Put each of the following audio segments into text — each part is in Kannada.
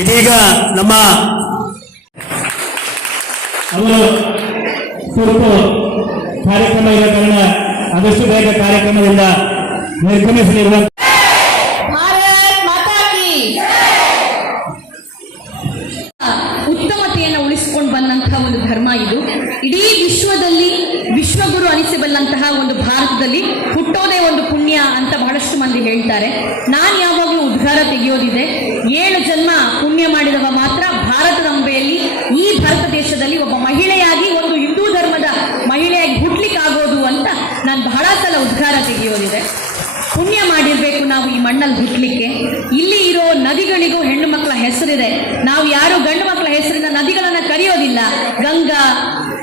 ಇದೀಗ ನಮ್ಮ ಅವರು ಸ್ವಲ್ಪ ಕಾರ್ಯಕ್ರಮ ಇರೋ ಕಾರಣ ಆದಷ್ಟು ಬೇಗ ಕಾರ್ಯಕ್ರಮದಿಂದ ನಿರ್ಗಮಿಸಲಿರುವ ಉತ್ತಮತೆಯನ್ನು ಉಳಿಸಿಕೊಂಡು ಬಂದಂತಹ ಒಂದು ಧರ್ಮ ಇದು. ಇಡೀ ವಿಶ್ವದಲ್ಲಿ ವಿಶ್ವಗುರು ಅನಿಸಬಲ್ಲಂತಹ ಒಂದು ಭಾರತದಲ್ಲಿ ಹುಟ್ಟೋದೇ ಒಂದು ಪುಣ್ಯ ಅಂತ ಬಹಳಷ್ಟು ಮಂದಿ ಹೇಳ್ತಾರೆ. ನಾನು ಯಾವಾಗಲೂ ಉದ್ಗಾರ ತೆಗೆಯೋದಿದೆ, 7 ಜನ್ಮ ಪುಣ್ಯ ಮಾಡಿದವ ಮಾತ್ರ ಭಾರತದ ಅಂಬೆಯಲ್ಲಿ ಈ ಭಾರತ ದೇಶದಲ್ಲಿ ಒಬ್ಬ ಮಹಿಳೆಯಾಗಿ ಒಂದು ಹಿಂದೂ ಧರ್ಮದ ಮಹಿಳೆಯಾಗಿ ಹುಟ್ಲಿಕ್ಕಾಗೋದು ಅಂತ ನಾನು ಬಹಳ ಸಲ ಉದ್ಗಾರ ತೆಗೆಯೋದಿದೆ. ಪುಣ್ಯ ಮಾಡಿರ್ಬೇಕು ನಾವು ಈ ಮಣ್ಣಲ್ಲಿ ಹುಟ್ಟಲಿಕ್ಕೆ. ಇಲ್ಲಿ ಇರೋ ನದಿಗಳಿಗೂ ಹೆಣ್ಣು ಮಕ್ಕಳ ಹೆಸರಿದೆ. ನಾವು ಯಾರು ಗಂಡು ಮಕ್ಕಳ ಹೆಸರಿನ ನದಿಗಳನ್ನು ಕರೆಯೋದಿಲ್ಲ. ಗಂಗಾ,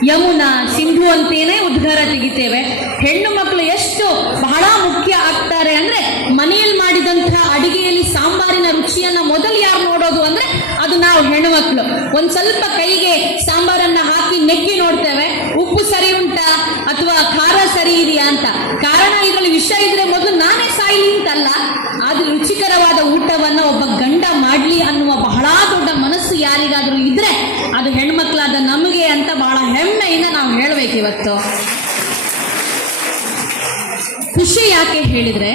ಯಮುನಾ, ಸಿಂಧು ಅಂತೇನೆ ಉದ್ಗಾರ ತೆಗಿತೇವೆ. ಹೆಣ್ಣು ಮಕ್ಕಳು ಎಷ್ಟು ಬಹಳ ಮುಖ್ಯ ಆಗ್ತಾರೆ ಅಂದ್ರೆ, ಮನೆಯಲ್ಲಿ ಮಾಡಿದಂತಹ ಅಡಿಗೆಯಲ್ಲಿ ಸಾಂಬಾರಿನ ರುಚಿಯನ್ನ ಮೊದಲು ಯಾರು ನೋಡೋದು ಅಂದ್ರೆ ಅದು ನಾವು ಹೆಣ್ಣು ಮಕ್ಕಳು. ಒಂದ್ ಸ್ವಲ್ಪ ಕೈಗೆ ಸಾಂಬಾರನ್ನ ಹಾಕಿ ನೆಕ್ಕಿ ನೋಡ್ತೇವೆ, ಉಪ್ಪು ಸರಿ ಉಂಟಾ ಅಥವಾ ಖಾರ ಸರಿ ಇದೆಯಾ ಅಂತ. ಕಾರಣ ಇದರಲ್ಲಿ ವಿಷ ಇದ್ರೆ ಮೊದಲು ನಾನೇ ಸಾಯ್ಲಿ ಅಂತಲ್ಲ, ಆದ್ರೆ ರುಚಿಕರವಾದ ಊಟವನ್ನ ಒಬ್ಬ ಗಂಡ ಮಾಡ್ಲಿ ಅನ್ನುವ ಬಹಳ ದೊಡ್ಡ ಮನಸ್ಸು ಯಾರಿಗಾದ್ರೂ ಇದ್ರೆ ಅದು ಹೆಣ್ಮಕ್ಳಾದ ನಮಗೆ ಅಂತ ಬಹಳ ಹೆಮ್ಮೆಯಿಂದ ನಾವು ಹೇಳ್ಬೇಕು ಇವತ್ತು. ಖುಷಿ ಯಾಕೆ ಹೇಳಿದ್ರೆ,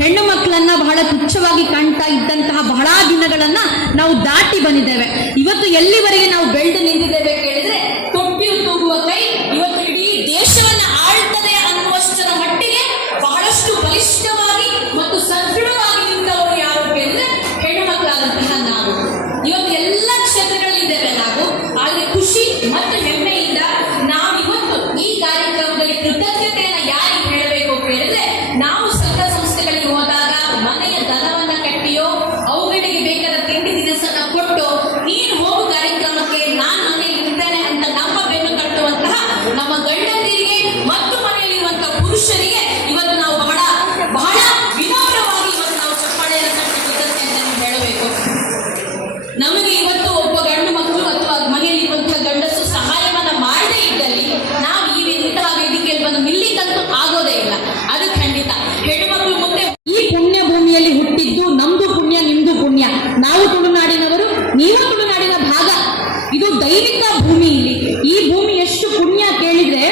ಹೆಣ್ಣು ಮಕ್ಕಳನ್ನ ಬಹಳ ತುಚ್ಛವಾಗಿ ಕಾಣ್ತಾ ಇದ್ದಂತಹ ಬಹಳ ದಿನಗಳನ್ನ ನಾವು ದಾಟಿ ಬಂದಿದ್ದೇವೆ. ಇವತ್ತು ಎಲ್ಲಿವರೆಗೆ ನಾವು ಬೆಳೆದು ನಿಂತಿದ್ದೇವೆ ಕೇಳಿದ್ರೆ, ತೊಟ್ಟಿಲು ತೂಗುವ ಕೈ ಇವತ್ತು ಇಡೀ ದೇಶವನ್ನ ಆಳ್ತದೆ ಅನ್ನುವಷ್ಟರ ಮಟ್ಟಿಗೆ ಬಹಳಷ್ಟು ಬಲಿಷ್ಠವಾಗಿ ಮತ್ತು ಸದೃಢವಾಗಿ ನಿಂತವರು ಯಾರು ಕೇಳಿದ್ರೆ ಹೆಣ್ಣು ಮಕ್ಕಳಾದಂತಹ ನಾವು. ಇವತ್ತು ಎಲ್ಲ ಕ್ಷೇತ್ರಗಳಲ್ಲಿದ್ದೇವೆ ನಾವು. ಆದ್ರೆ ಖುಷಿ ಮತ್ತು ಹೆಮ್ಮೆಯಿಂದ ನಾವಿವತ್ತು ಈ ಕಾರ್ಯಕ್ರಮದಲ್ಲಿ ಕೃತಜ್ಞತೆಯನ್ನ ಯಾರಿಗೆ ಹೇಳಬೇಕು ಕೇಳಿದ್ರೆ, ನಾವು ಸಂಘ ಸಂಸ್ಥೆಗಳಿಗೆ ಹೋದಾಗ ಮನೆಯ ದನವನ್ನ ಕಟ್ಟಿಯೋ ಅವುಗಳಿಗೆ ಬೇಕಾದ ತಿಂಡಿ ತಿನಿಸನ್ನ ಕೊಟ್ಟು ನೀನು ಹೋಗು ಕಾರ್ಯಕ್ರಮಕ್ಕೆ, ನಾನು ಮನೆಯಲ್ಲಿ ಇರ್ತೇನೆ ಅಂತ ನಮ್ಮ ಬೆನ್ನು ಕಟ್ಟುವಂತಹ ನಮ್ಮ ಗಂಡಂದಿರಿಗೆ ಮತ್ತು ಮನೆಯಲ್ಲಿರುವಂತಹ ಪುರುಷರಿಗೆ ಇವತ್ತು ನಾವು ಬಹಳ ಬಹಳ ವಿನಮ್ರವಾಗಿ ಇವತ್ತು ನಾವು ಚಪ್ಪಾಳೆಯನ್ನು ಕಟ್ಟುತ್ತಿದ್ದಂತೆ ಅಂತ ನೀವು ಹೇಳಬೇಕು. ನಮಗೆ ಇವತ್ತು ಒಬ್ಬ ಗಂಡು ಮಕ್ಕಳು ಅಥವಾ ಮನೆಯಲ್ಲಿರುವಂತಹ ಗಂಡಸು ಸಹಾಯವನ್ನ ಮಾಡದೇ ಇದ್ದಲ್ಲಿ ನಾವು ಇಂತಹ ವೇದಿಕೆಯಲ್ಲಿ ಬಂದು ನಿಲ್ಲಿಕ್ಕಂತೂ ಆಗೋದೇ ಇಲ್ಲ. ಅದು ಖಂಡಿತ. ಹೆಣ್ಣು ಮಕ್ಕಳು ಮುಂದೆ ಈ ಪುಣ್ಯ ಭೂಮಿಯಲ್ಲಿ ಹುಟ್ಟಿದ್ದು ನಮ್ದು ಪುಣ್ಯ, ನಿಮ್ದು ಪುಣ್ಯ. ನಾವು ತುಳುನಾಡಿನವರು, ನೀವು ತುಳುನಾಡಿನ ಭಾಗ. ಇದು ದೈವಿಕ ಭೂಮಿ. ಇಲ್ಲಿ ಈ ಭೂಮಿ ಎಷ್ಟು ಪುಣ್ಯ ಕೇಳಿದ್ರೆ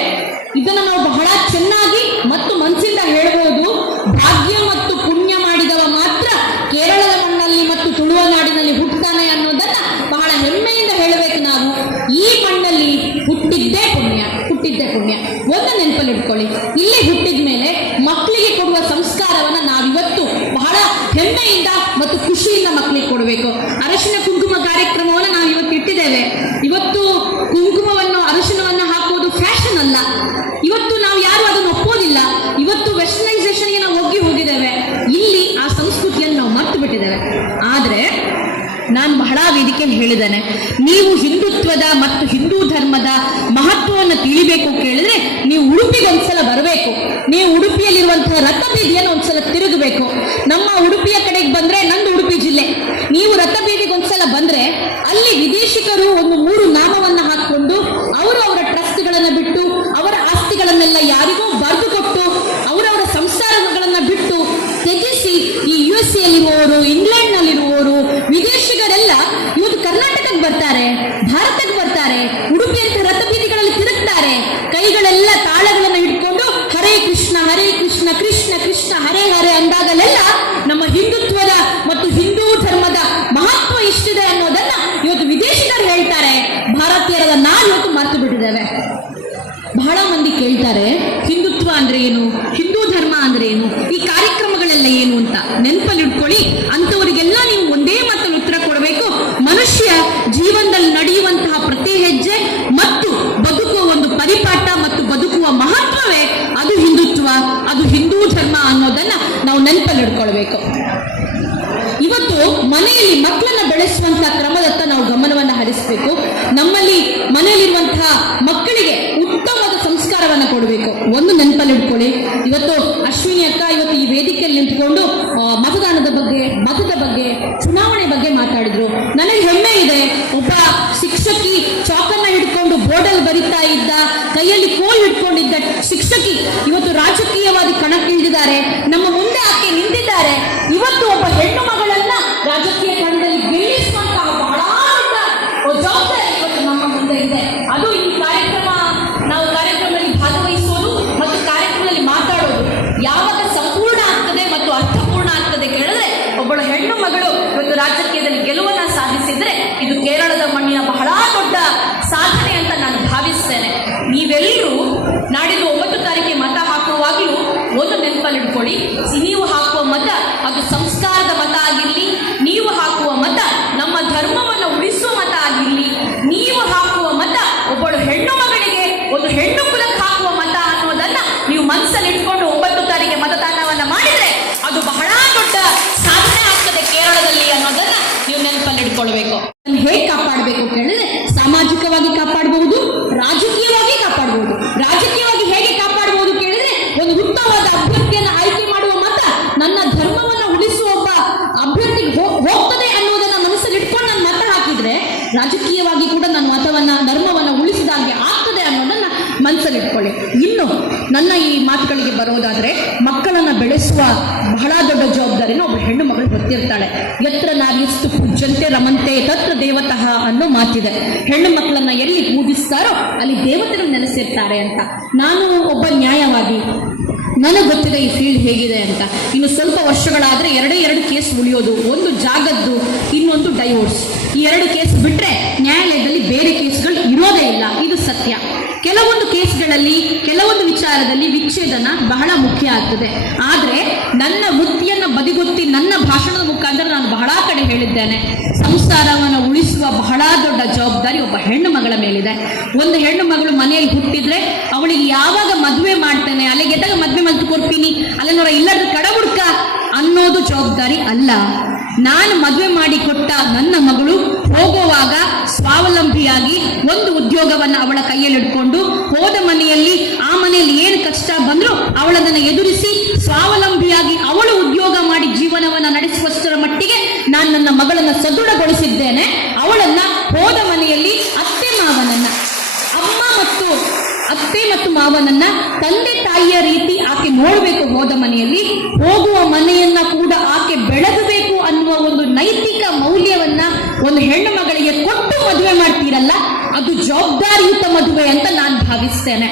ಇದನ್ನು ನಾವು ಬಹಳ ಚೆನ್ನಾಗಿ ಮತ್ತು ಮನಸ್ಸಿಂದ ಹೇಳ್ಬೋದು. ಭಾಗ್ಯ ಮತ್ತು ಪುಣ್ಯ ಮಾಡಿದವ ಮಾತ್ರ ಕೇರಳದ ಮಣ್ಣಲ್ಲಿ ಮತ್ತು ತುಳುನಾಡಿನಲ್ಲಿ ಹುಟ್ಟುತ್ತಾನೆ ಅನ್ನೋದನ್ನ ಬಹಳ ಹೆಮ್ಮೆಯಿಂದ ಹೇಳಬೇಕು ನಾವು. ಈ ಮಣ್ಣಲ್ಲಿ ಹುಟ್ಟಿದ್ದೇ ಪುಣ್ಯ, ಹುಟ್ಟಿದ್ದೇ ಪುಣ್ಯ. ಒಂದು ನೆನಪಲ್ಲಿ ಇಟ್ಕೊಳ್ಳಿ, ಇಲ್ಲಿ ಹುಟ್ಟಿದ ಮೇಲೆ ಮಕ್ಕಳಿಗೆ ಕೊಡುವ ಸಂಸ್ಕಾರವನ್ನ ನಾವಿವತ್ತು ಬಹಳ ಹೆಮ್ಮೆಯಿಂದ ಮತ್ತು ಖುಷಿಯಿಂದ ಮಕ್ಕಳಿಗೆ ಕೊಡಬೇಕು. ಅರಶಿನ ಕುಂಕುಮ ಕಾರ್ಯಕ್ರಮವನ್ನು ನಾವು ಇವತ್ತು ಇಟ್ಟಿದ್ದೇವೆ. ಇವತ್ತು ಕುಂಕುಮವನ್ನು ಅರಶಿನವನ್ನು ಹಾಕೋದು ಫ್ಯಾಷನ್ ಅಲ್ಲ. ಇವತ್ತು ನಾವು ಯಾರು ಅದನ್ನು ಒಪ್ಪೋದಿಲ್ಲ. ಇವತ್ತು ವೆಸ್ಟರ್ನೈಸೇಷನ್ಗೆ ನಾವು ಹೋಗಿದ್ದೇವೆ. ಇಲ್ಲಿ ಆ ಸಂಸ್ಕೃತಿಯನ್ನು ನಾವು ಮರ್ತು ಬಿಟ್ಟಿದ್ದೇವೆ. ಆದ್ರೆ ನಾನು ಬಹಳ ವೇದಿಕೆಯಲ್ಲಿ ಹೇಳಿದ್ದೇನೆ, ನೀವು ಹಿಂದುತ್ವದ ಮತ್ತು ಹಿಂದೂ ಧರ್ಮದ ಮಹತ್ವವನ್ನು ತಿಳಿಬೇಕು ಕೇಳಿದ್ರೆ ನೀವು ಉಡುಪಿಗೆ ಒಂದ್ಸಲ ಬರಬೇಕು. ನೀವು ಉಡುಪಿಯಲ್ಲಿರುವಂತಹ ರಥಬೀದಿಯನ್ನು ಒಂದ್ಸಲ ತಿರುಗಬೇಕು. ನಮ್ಮ ಉಡುಪಿಯ ಕಡೆಗೆ ಬಂದ್ರೆ, ನಂದು ಉಡುಪಿ ಜಿಲ್ಲೆ, ನೀವು ರಥಬೀದಿಗೆ ಒಂದ್ಸಲ ಬಂದ್ರೆ ಅಲ್ಲಿ ವಿದೇಶಿಗರು ಒಂದು 3 ನಾಮವನ್ನ ಹಾಕೊಂಡು ಅವರ ಟ್ರಸ್ಟ್ಗಳನ್ನ ಬಿಟ್ಟು ಅವರ ಆಸ್ತಿಗಳನ್ನೆಲ್ಲ ಯಾರಿಗೋ ಬರೆದು ಕೊಟ್ಟು ಅವರವರ ಸಂಸಾರಗಳನ್ನ ಬಿಟ್ಟು ತೆಗೆಸಿ ಈ USA ಯಲ್ಲಿರುವವರು, ಇಂಗ್ಲೆಂಡ್ ನಲ್ಲಿರುವವರು, ವಿದೇಶಿಗರೆಲ್ಲ ಇವತ್ತು ಕರ್ನಾಟಕಕ್ಕೆ ಬರ್ತಾರೆ, ಭಾರತಕ್ಕೆ ಬರ್ತಾರೆ, ಉಡುಪಿ ಅಂತ ರಥಬೀದಿಗಳಲ್ಲಿ ತಿರುಗ್ತಾರೆ. ಕೈಗಳೆಲ್ಲ ತಾಳಗಳನ್ನು ಹಿಡ್ಕೊಂಡು ಹರೇ ಕೃಷ್ಣ ಕೃಷ್ಣ ಕೃಷ್ಣ ಹರೇ ಹರೇ ಅಂದಾಗಲೆಲ್ಲ ನಮ್ಮ ಹಿಂದುತ್ವದ ಮತ್ತು ಹಿಂದೂ ಧರ್ಮದ ಮಹತ್ವ ಎಷ್ಟಿದೆ ಅನ್ನೋದನ್ನ ಇವತ್ತು ವಿದೇಶಿಗರು ಹೇಳ್ತಾರೆ. ಭಾರತೀಯರಾದ ನಾವು ಇವತ್ತು ಮರೆತು ಬಿಟ್ಟಿದ್ದೇವೆ. ಬಹಳ ಮಂದಿ ಕೇಳ್ತಾರೆ, ಹಿಂದುತ್ವ ಅಂದ್ರೆ ಏನು, ಹಿಂದೂ ಧರ್ಮ ಅಂದ್ರೆ ಏನು, ಈ ಕಾರ್ಯಕ್ರಮಗಳೆಲ್ಲ ಏನು ಅಂತ. ನೆನಪಲ್ಲಿ ಇಟ್ಕೊಳ್ಳಿ, ಅಂತವರಿಗೆಲ್ಲ ನೀವು ಒಂದೇ ಮಾತಲ್ಲಿ ಉತ್ತರ ಕೊಡಬೇಕು. ಮನುಷ್ಯ ಜೀವನದಲ್ಲಿ ನಡೆಯುವಂತಹ ಪ್ರತಿ ಹೆಜ್ಜೆ ಮತ್ತು ಬದುಕುವ ಒಂದು ಪರಿಪಾಠ ಮತ್ತು ಬದುಕುವ ಮಹತ್ವವೇ ಅದು ಹಿಂದುತ್ವ, ಅದು ಹಿಂದೂ ಧರ್ಮ ಅನ್ನೋದನ್ನ ನಾವು ನೆನಪಲ್ಲಿ ಇಟ್ಕೊಳ್ಬೇಕು. ಇವತ್ತು ಮನೆಯಲ್ಲಿ ಮಕ್ಕಳನ್ನ ಬೆಳೆಸುವಂತಹ ಕ್ರಮದತ್ತ ನಾವು ಗಮನವನ್ನು ಹರಿಸಬೇಕು. ನಮ್ಮಲ್ಲಿ ಮನೆಯಲ್ಲಿರುವಂತಹ ಮಕ್ಕಳಿಗೆ ಉತ್ತಮವಾದ ಸಂಸ್ಕಾರವನ್ನ ಕೊಡಬೇಕು. ಒಂದು ನೆನಪಲ್ಲಿ ಇಟ್ಕೊಳ್ಳಿ, ಇವತ್ತು ಅಶ್ವಿನಿ ಅಕ್ಕ ಇವತ್ತು ಈ ವೇದಿಕೆಯಲ್ಲಿ ನಿಂತ್ಕೊಂಡು ಮತದಾನದ ಬಗ್ಗೆ, ಮತದ ಬಗ್ಗೆ, ಚುನಾವಣೆ ಬಗ್ಗೆ ಮಾತಾಡಿದ್ರು. ನನಗೆ ಹೆಮ್ಮೆ ಇದೆ, ಒಬ್ಬ ಶಿಕ್ಷಕಿ ಚಾಕನ್ನ ಹಿಡ್ಕೊಂಡು ಬೋರ್ಡಲ್ಲಿ ಬರಿತಾ ಇದ್ದ, ಕೈಯಲ್ಲಿ ಕೋಲ್ ಹಿಡ್ಕೊಂಡಿದ್ದ ಶಿಕ್ಷಕಿ ಇವತ್ತು ರಾಜಕೀಯವಾದಿ ಕಣಕ್ಕಿಳಿದಿದ್ದಾರೆ. ನಮ್ಮ ಮುಂದೆ ಆಕೆ ನಿಂತಿದ್ದಾರೆ. ಇವತ್ತು ಒಬ್ಬ ಹೆಣ್ಣು ಮಗಳನ್ನ ರಾಜಕೀಯ ಕಣದಲ್ಲಿ ರಾಜಕೀಯದಲ್ಲಿ ಗೆಲುವನ್ನ ಸಾಧಿಸಿದ್ರೆ ಇದು ಕೇರಳದ ಮಣ್ಣಿನ ಬಹಳ ದೊಡ್ಡ ಸಾಧನೆ ಅಂತ ನಾನು ಭಾವಿಸ್ತೇನೆ. ನೀವೆಲ್ಲರೂ ನಾಡಿದ್ದು 9 ತಾರೀಕಿಗೆ ಮತ ಹಾಕುವಾಗಲೂ ಒಂದು ನೆನಪಲ್ಲಿ ಇಟ್ಕೊಳ್ಳಿ, ನೀವು ಹಾಕುವ ಮತ ಅದು ಸಂಸ್ಕಾರದ ಮತ ಆಗಿರಲಿ, ನೀವು ಹಾಕುವ ಮತ ನಮ್ಮ ಧರ್ಮವನ್ನು ಉಳಿಸುವ ಮತ ಆಗಿರಲಿ, ನೀವು ಹಾಕುವ ಮತ ಒಬ್ಬಳು ಹೆಣ್ಣು ಮಗಳಿಗೆ ಒಂದು ಹೆಣ್ಣು ಕುಲಕ್ಕೆ ಹಾಕುವ ಮತ ಅನ್ನೋದನ್ನ ನೀವು ಮನಸ್ಸಲ್ಲಿ ಇಟ್ಕೊಂಡು 9 ತಾರೀಕಿಗೆ ಮತದಾನವನ್ನ ಮಾಡಿದ್ರೆ ಅದು ಬಹಳ ದೊಡ್ಡ ಸಾಧನೆ ಆಗ್ತದೆ ಕೇರಳದಲ್ಲಿ ಅನ್ನೋದನ್ನ ನೀವು ನೆನಪಲ್ಲಿ ಇಟ್ಕೊಳ್ಬೇಕು. ಹೇಗೆ ಕಾಪಾಡಬೇಕು ಕೇಳಿದ್ರೆ ಸಾಮಾಜಿಕವಾಗಿ ಕಾಪಾಡಬಹುದು, ರಾಜಕೀಯವಾಗಿ ಕಾಪಾಡಬಹುದು. ರಾಜಕೀಯವಾಗಿ ಹೇಗೆ ಕಾಪಾಡಬಹುದು ಕೇಳಿದ್ರೆ ಒಂದು ಉತ್ತಮವಾದ ಅಭ್ಯರ್ಥಿಯನ್ನು ಆಯ್ಕೆ ಮಾಡುವ ಮತ ನನ್ನ ಧರ್ಮವನ್ನ ಉಳಿಸುವ ಒಬ್ಬ ಅಭ್ಯರ್ಥಿಗೆ ಹೋಗ್ತದೆ ಅನ್ನೋದನ್ನ ಮನಸ್ಸಲ್ಲಿ ಇಟ್ಕೊಂಡು ನಾನು ಮತ ಹಾಕಿದ್ರೆ ರಾಜಕೀಯವಾಗಿ ಕೂಡ ನನ್ನ ಮತವನ್ನ ಧರ್ಮವನ್ನ ಉಳಿಸಿದಾಗೆ ಆಗ್ತದೆ ಅನ್ನೋದನ್ನ ಮನಸ್ಸಲ್ಲಿ ಇಟ್ಕೊಳ್ಳಿ. ಇನ್ನು ನನ್ನ ಈ ಮಾತುಗಳಿಗೆ ಬರೋದಾದ್ರೆ ಮಕ್ಕಳನ್ನ ಬೆಳೆಸುವ ಬಹಳ ದೊಡ್ಡ ಜವಾಬ್ದಾರಿನ ಒಬ್ಬ ಹೆಣ್ಣು ಮಗಳು ಗೊತ್ತಿರ್ತಾಳೆ. ಯತ್ರ ನಾರ್ಯಸ್ತು ಪೂಜ್ಯಂತೆ ರಮಂತೆ ತತ್ರ ದೇವತಃ ಅನ್ನೋ ಮಾತಿದೆ. ಹೆಣ್ಣು ಮಕ್ಕಳನ್ನ ಎಲ್ಲಿ ಪೂಜಿಸ್ತಾರೋ ಅಲ್ಲಿ ದೇವತೆಗಳು ನೆಲೆಸಿರ್ತಾರೆ ಅಂತ. ನಾನು ಒಬ್ಬ ನ್ಯಾಯವಾದಿ, ನನಗೆ ಗೊತ್ತಿದೆ ಈ ಫೀಲ್ಡ್ ಹೇಗಿದೆ ಅಂತ. ಇನ್ನು ಸ್ವಲ್ಪ ವರ್ಷಗಳಾದರೆ ಎರಡು ಕೇಸ್ ಉಳಿಯೋದು, ಒಂದು ಜಾಗದ್ದು, ಇನ್ನೊಂದು ಡೈವೋರ್ಸ್. ಈ 2 ಕೇಸ್ ಬಿಟ್ಟರೆ ನ್ಯಾಯಾಲಯದಲ್ಲಿ ಬೇರೆ ಕೇಸ್ಗಳು ಇರೋದೇ ಇಲ್ಲ, ಇದು ಸತ್ಯ. ಕೆಲವೊಂದು ಕೇಸ್ಗಳಲ್ಲಿ ಕೆಲವೊಂದು ವಿಚಾರದಲ್ಲಿ ವಿಚ್ಛೇದನ ಬಹಳ ಮುಖ್ಯ ಆಗ್ತದೆ. ಆದರೆ ನನ್ನ ವೃತ್ತಿಯನ್ನು ಬದಿಗೊತ್ತಿ ನನ್ನ ಭಾಷಣದ ಮುಖಾಂತರ ನಾನು ಬಹಳ ಕಡೆ ಹೇಳಿದ್ದೇನೆ, ಸಂಸಾರವನ್ನು ಉಳಿಸುವ ಬಹಳ ದೊಡ್ಡ ಜವಾಬ್ದಾರಿ ಒಬ್ಬ ಹೆಣ್ಣು ಮಗಳ ಮೇಲಿದೆ. ಒಂದು ಹೆಣ್ಣು ಮಗಳು ಮನೆಯಲ್ಲಿ ಹುಟ್ಟಿದ್ರೆ ಅವಳಿಗೆ ಯಾವಾಗ ಮದುವೆ ಮಾಡ್ತೇನೆ, ಅಲ್ಲಿಗೆ ಎದ್ದಾಗ ಮದುವೆ ಮಲ್ತು ಕೊಡ್ತೀನಿ, ಅಲ್ಲನವರ ಇಲ್ಲದ ಕಡ ಹುಡ್ಕ ಅನ್ನೋದು ಜವಾಬ್ದಾರಿ ಅಲ್ಲ. ನಾನು ಮದುವೆ ಮಾಡಿ ಕೊಟ್ಟ ನನ್ನ ಮಗಳು ಹೋಗುವಾಗ ಸ್ವಾವಲಂಬಿಯಾಗಿ ಒಂದು ಉದ್ಯೋಗವನ್ನು ಅವಳ ಕೈಯಲ್ಲಿ ಇಟ್ಕೊಂಡು ಹೋದ ಮನೆಯಲ್ಲಿ ಆ ಮನೆಯಲ್ಲಿ ಏನು ಕಷ್ಟ ಬಂದರೂ ಅವಳದನ್ನು ಎದುರಿಸಿ ಸ್ವಾವಲಂಬಿಯಾಗಿ ಅವಳು ಉದ್ಯೋಗ ಮಾಡಿ ಜೀವನವನ್ನು ನಡೆಸುವಷ್ಟರ ಮಟ್ಟಿಗೆ ನಾನು ನನ್ನ ಮಗಳನ್ನು ಸದೃಢಗೊಳಿಸಿದ್ದೇನೆ. ಅವಳನ್ನ ಹೋದ ಮನೆಯಲ್ಲಿ ಅತ್ತೆ ಮತ್ತು ಮಾವನನ್ನ ತಂದೆ ತಾಯಿಯ ರೀತಿ ಆಕೆ ನೋಡಬೇಕು. ಹೋದ ಮನೆಯಲ್ಲಿ ಹೋಗುವ ಮನೆಯನ್ನ ಕೂಡ ಆಕೆ ಬೆಳಗಬೇಕು ಅನ್ನುವ ಒಂದು ನೈತಿಕ ಮೌಲ್ಯವನ್ನ ಒಂದು ಹೆಣ್ಣು ಮಗಳಿಗೆ ಕೊಟ್ಟು ಮದುವೆ ಮಾಡ್ತೀರಲ್ಲ, ಅದು ಜವಾಬ್ದಾರಿಯುತ ಮದುವೆ ಅಂತ ನಾನು ಭಾವಿಸ್ತೇನೆ.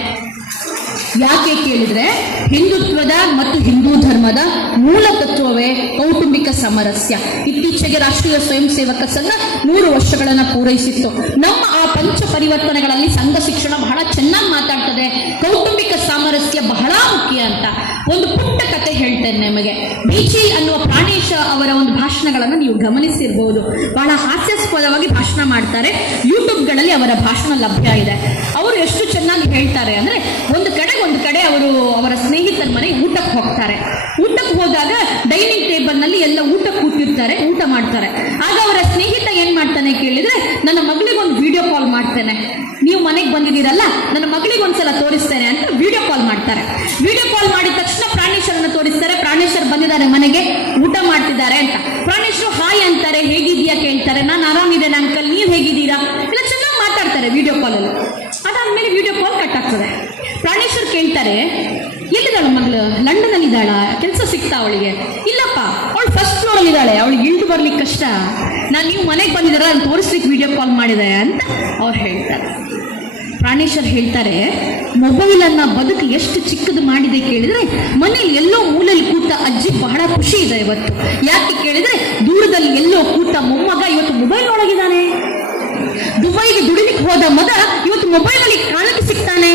ಯಾಕೆ ಕೇಳಿದ್ರೆ ಹಿಂದುತ್ವದ ಮತ್ತು ಹಿಂದೂ ಧರ್ಮದ ಮೂಲ ತತ್ವವೇ ಕೌಟುಂಬಿಕ ಸಾಮರಸ್ಯ. ಇತ್ತೀಚೆಗೆ ರಾಷ್ಟ್ರೀಯ ಸ್ವಯಂ ಸೇವಕ ಸಂಘ 100 ವರ್ಷಗಳನ್ನು ಪೂರೈಸಿತ್ತು. ನಮ್ಮ ಆ ಪಂಚ ಪರಿವರ್ತನೆಗಳಲ್ಲಿ ಸಂಘ ಶಿಕ್ಷಣ ಬಹಳ ಚೆನ್ನಾಗಿ ಮಾತಾಡ್ತದೆ, ಕೌಟುಂಬಿಕ ಸಾಮರಸ್ಯ ಬಹಳ ಮುಖ್ಯ ಅಂತ. ಒಂದು ಪುಟ್ಟ ಕತೆ ಹೇಳ್ತೇನೆ ನಿಮಗೆ. ಬೀಚಿ ಅನ್ನುವ ಪ್ರಾಣೇಶ ಅವರ ಒಂದು ಭಾಷಣಗಳನ್ನು ನೀವು ಗಮನಿಸಿರ್ಬೋದು. ಬಹಳ ಹಾಸ್ಯಾಸ್ಪದವಾಗಿ ಭಾಷಣ ಮಾಡ್ತಾರೆ. ಯೂಟ್ಯೂಬ್ಗಳಲ್ಲಿ ಅವರ ಭಾಷಣ ಲಭ್ಯ ಇದೆ. ಅವರು ಎಷ್ಟು ಚೆನ್ನಾಗಿ ಹೇಳ್ತಾರೆ ಅಂದ್ರೆ, ಒಂದು ಕಡೆ ಅವರು ಅವರ ಸ್ನೇಹಿತರ ಮನೆ ಊಟಕ್ಕೆ ಹೋಗ್ತಾರೆ. ಊಟಕ್ಕೆ ಹೋದಾಗ ಡೈನಿಂಗ್ ಟೇಬಲ್ ನಲ್ಲಿ ಎಲ್ಲ ಊಟ ಕೂತಿರ್ತಾರೆ, ಊಟ ಮಾಡ್ತಾರೆ. ಆಗ ಅವರ ಸ್ನೇಹಿತ ಏನ್ ಮಾಡ್ತಾನೆ ಕೇಳಿದ್ರೆ, ನನ್ನ ಮಗಳಿಗೆ ಒಂದು ವಿಡಿಯೋ ಕಾಲ್ ಮಾಡ್ತೇನೆ, ನೀವು ಮನೆಗೆ ಬಂದಿದ್ದೀರಲ್ಲ ನನ್ನ ಮಗಳಿಗೆ ಒಂದ್ಸಲ ತೋರಿಸ್ತೇನೆ ಅಂತ ವಿಡಿಯೋ ಕಾಲ್ ಮಾಡ್ತಾರೆ. ವಿಡಿಯೋ ಕಾಲ್ ಮಾಡಿದ ತಕ್ಷಣ ಪ್ರಾಣೇಶ್ವರನ್ನ ತೋರಿಸ್ತಾರೆ. ಪ್ರಾಣೇಶ್ವರ್ ಬಂದಿದ್ದಾರೆ ಮನೆಗೆ, ಊಟ ಮಾಡ್ತಿದ್ದಾರೆ ಅಂತ. ಪ್ರಾಣೇಶ್ವರು ಹಾಯ್ ಅಂತಾರೆ, ಹೇಗಿದ್ದೀಯಾ ಕೇಳ್ತಾರೆ. ನಾನು ಆರಾಮಿದ್ದೇನೆ ಅಂಕಲ್, ನೀವು ಹೇಗಿದ್ದೀರಾ, ಇಲ್ಲ ಚೆನ್ನಾಗಿ ಮಾತಾಡ್ತಾರೆ ವಿಡಿಯೋ ಕಾಲಲ್ಲಿ. ಅದಾದ್ಮೇಲೆ ವಿಡಿಯೋ ಕಾಲ್ ಕಟ್ ಆಗ್ತದೆ. ಪ್ರಾಣೇಶ್ವರ್ ಕೇಳ್ತಾರೆ, ಎಲ್ಲಿದ್ದಾಳು ಮಗಳು, ಲಂಡನ್ ಅಲ್ಲಿ ಇದ್ದಾಳ, ಕೆಲಸ ಸಿಗ್ತಾ ಅವಳಿಗೆ? ಇಲ್ಲಪ್ಪ, ಅವಳು ಫಸ್ಟ್ ಫ್ಲೋರ್ ಅಲ್ಲಿ ಇದ್ದಾಳೆ, ಅವಳಿಗೆ ಇಳಿದು ಬರ್ಲಿಕ್ಕೆ ಕಷ್ಟ, ನಾನು ನೀವು ಮನೆಗೆ ಬಂದಿದ್ದಾರ ನಾನು ತೋರಿಸ್ಲಿಕ್ಕೆ ವಿಡಿಯೋ ಕಾಲ್ ಮಾಡಿದೆ ಅಂತ ಅವ್ರು ಹೇಳ್ತಾರೆ. ಪ್ರಾಣೇಶ್ವರ್ ಹೇಳ್ತಾರೆ, ಮೊಬೈಲ್ ಅನ್ನ ಬದುಕು ಎಷ್ಟು ಚಿಕ್ಕದು ಮಾಡಿದೆ ಕೇಳಿದ್ರೆ, ಮನೇಲಿ ಎಲ್ಲೋ ಮೂಲೆಯಲ್ಲಿ ಕೂತ ಅಜ್ಜಿ ಬಹಳ ಖುಷಿ ಇದೆ ಇವತ್ತು. ಯಾಕೆ ಕೇಳಿದ್ರೆ, ದೂರದಲ್ಲಿ ಎಲ್ಲೋ ಕೂತ ಮೊಮ್ಮಗ ಇವತ್ತು ಮೊಬೈಲ್ ಒಳಗಿದ್ದಾನೆ. ದುಬೈಗೆ ದುಡಿಲಿಕ್ಕೆ ಹೋದ ಮಗ ಇವತ್ತು ಮೊಬೈಲ್ ಅಲ್ಲಿ ಕಾಣಕ್ಕೆ ಸಿಗ್ತಾನೆ.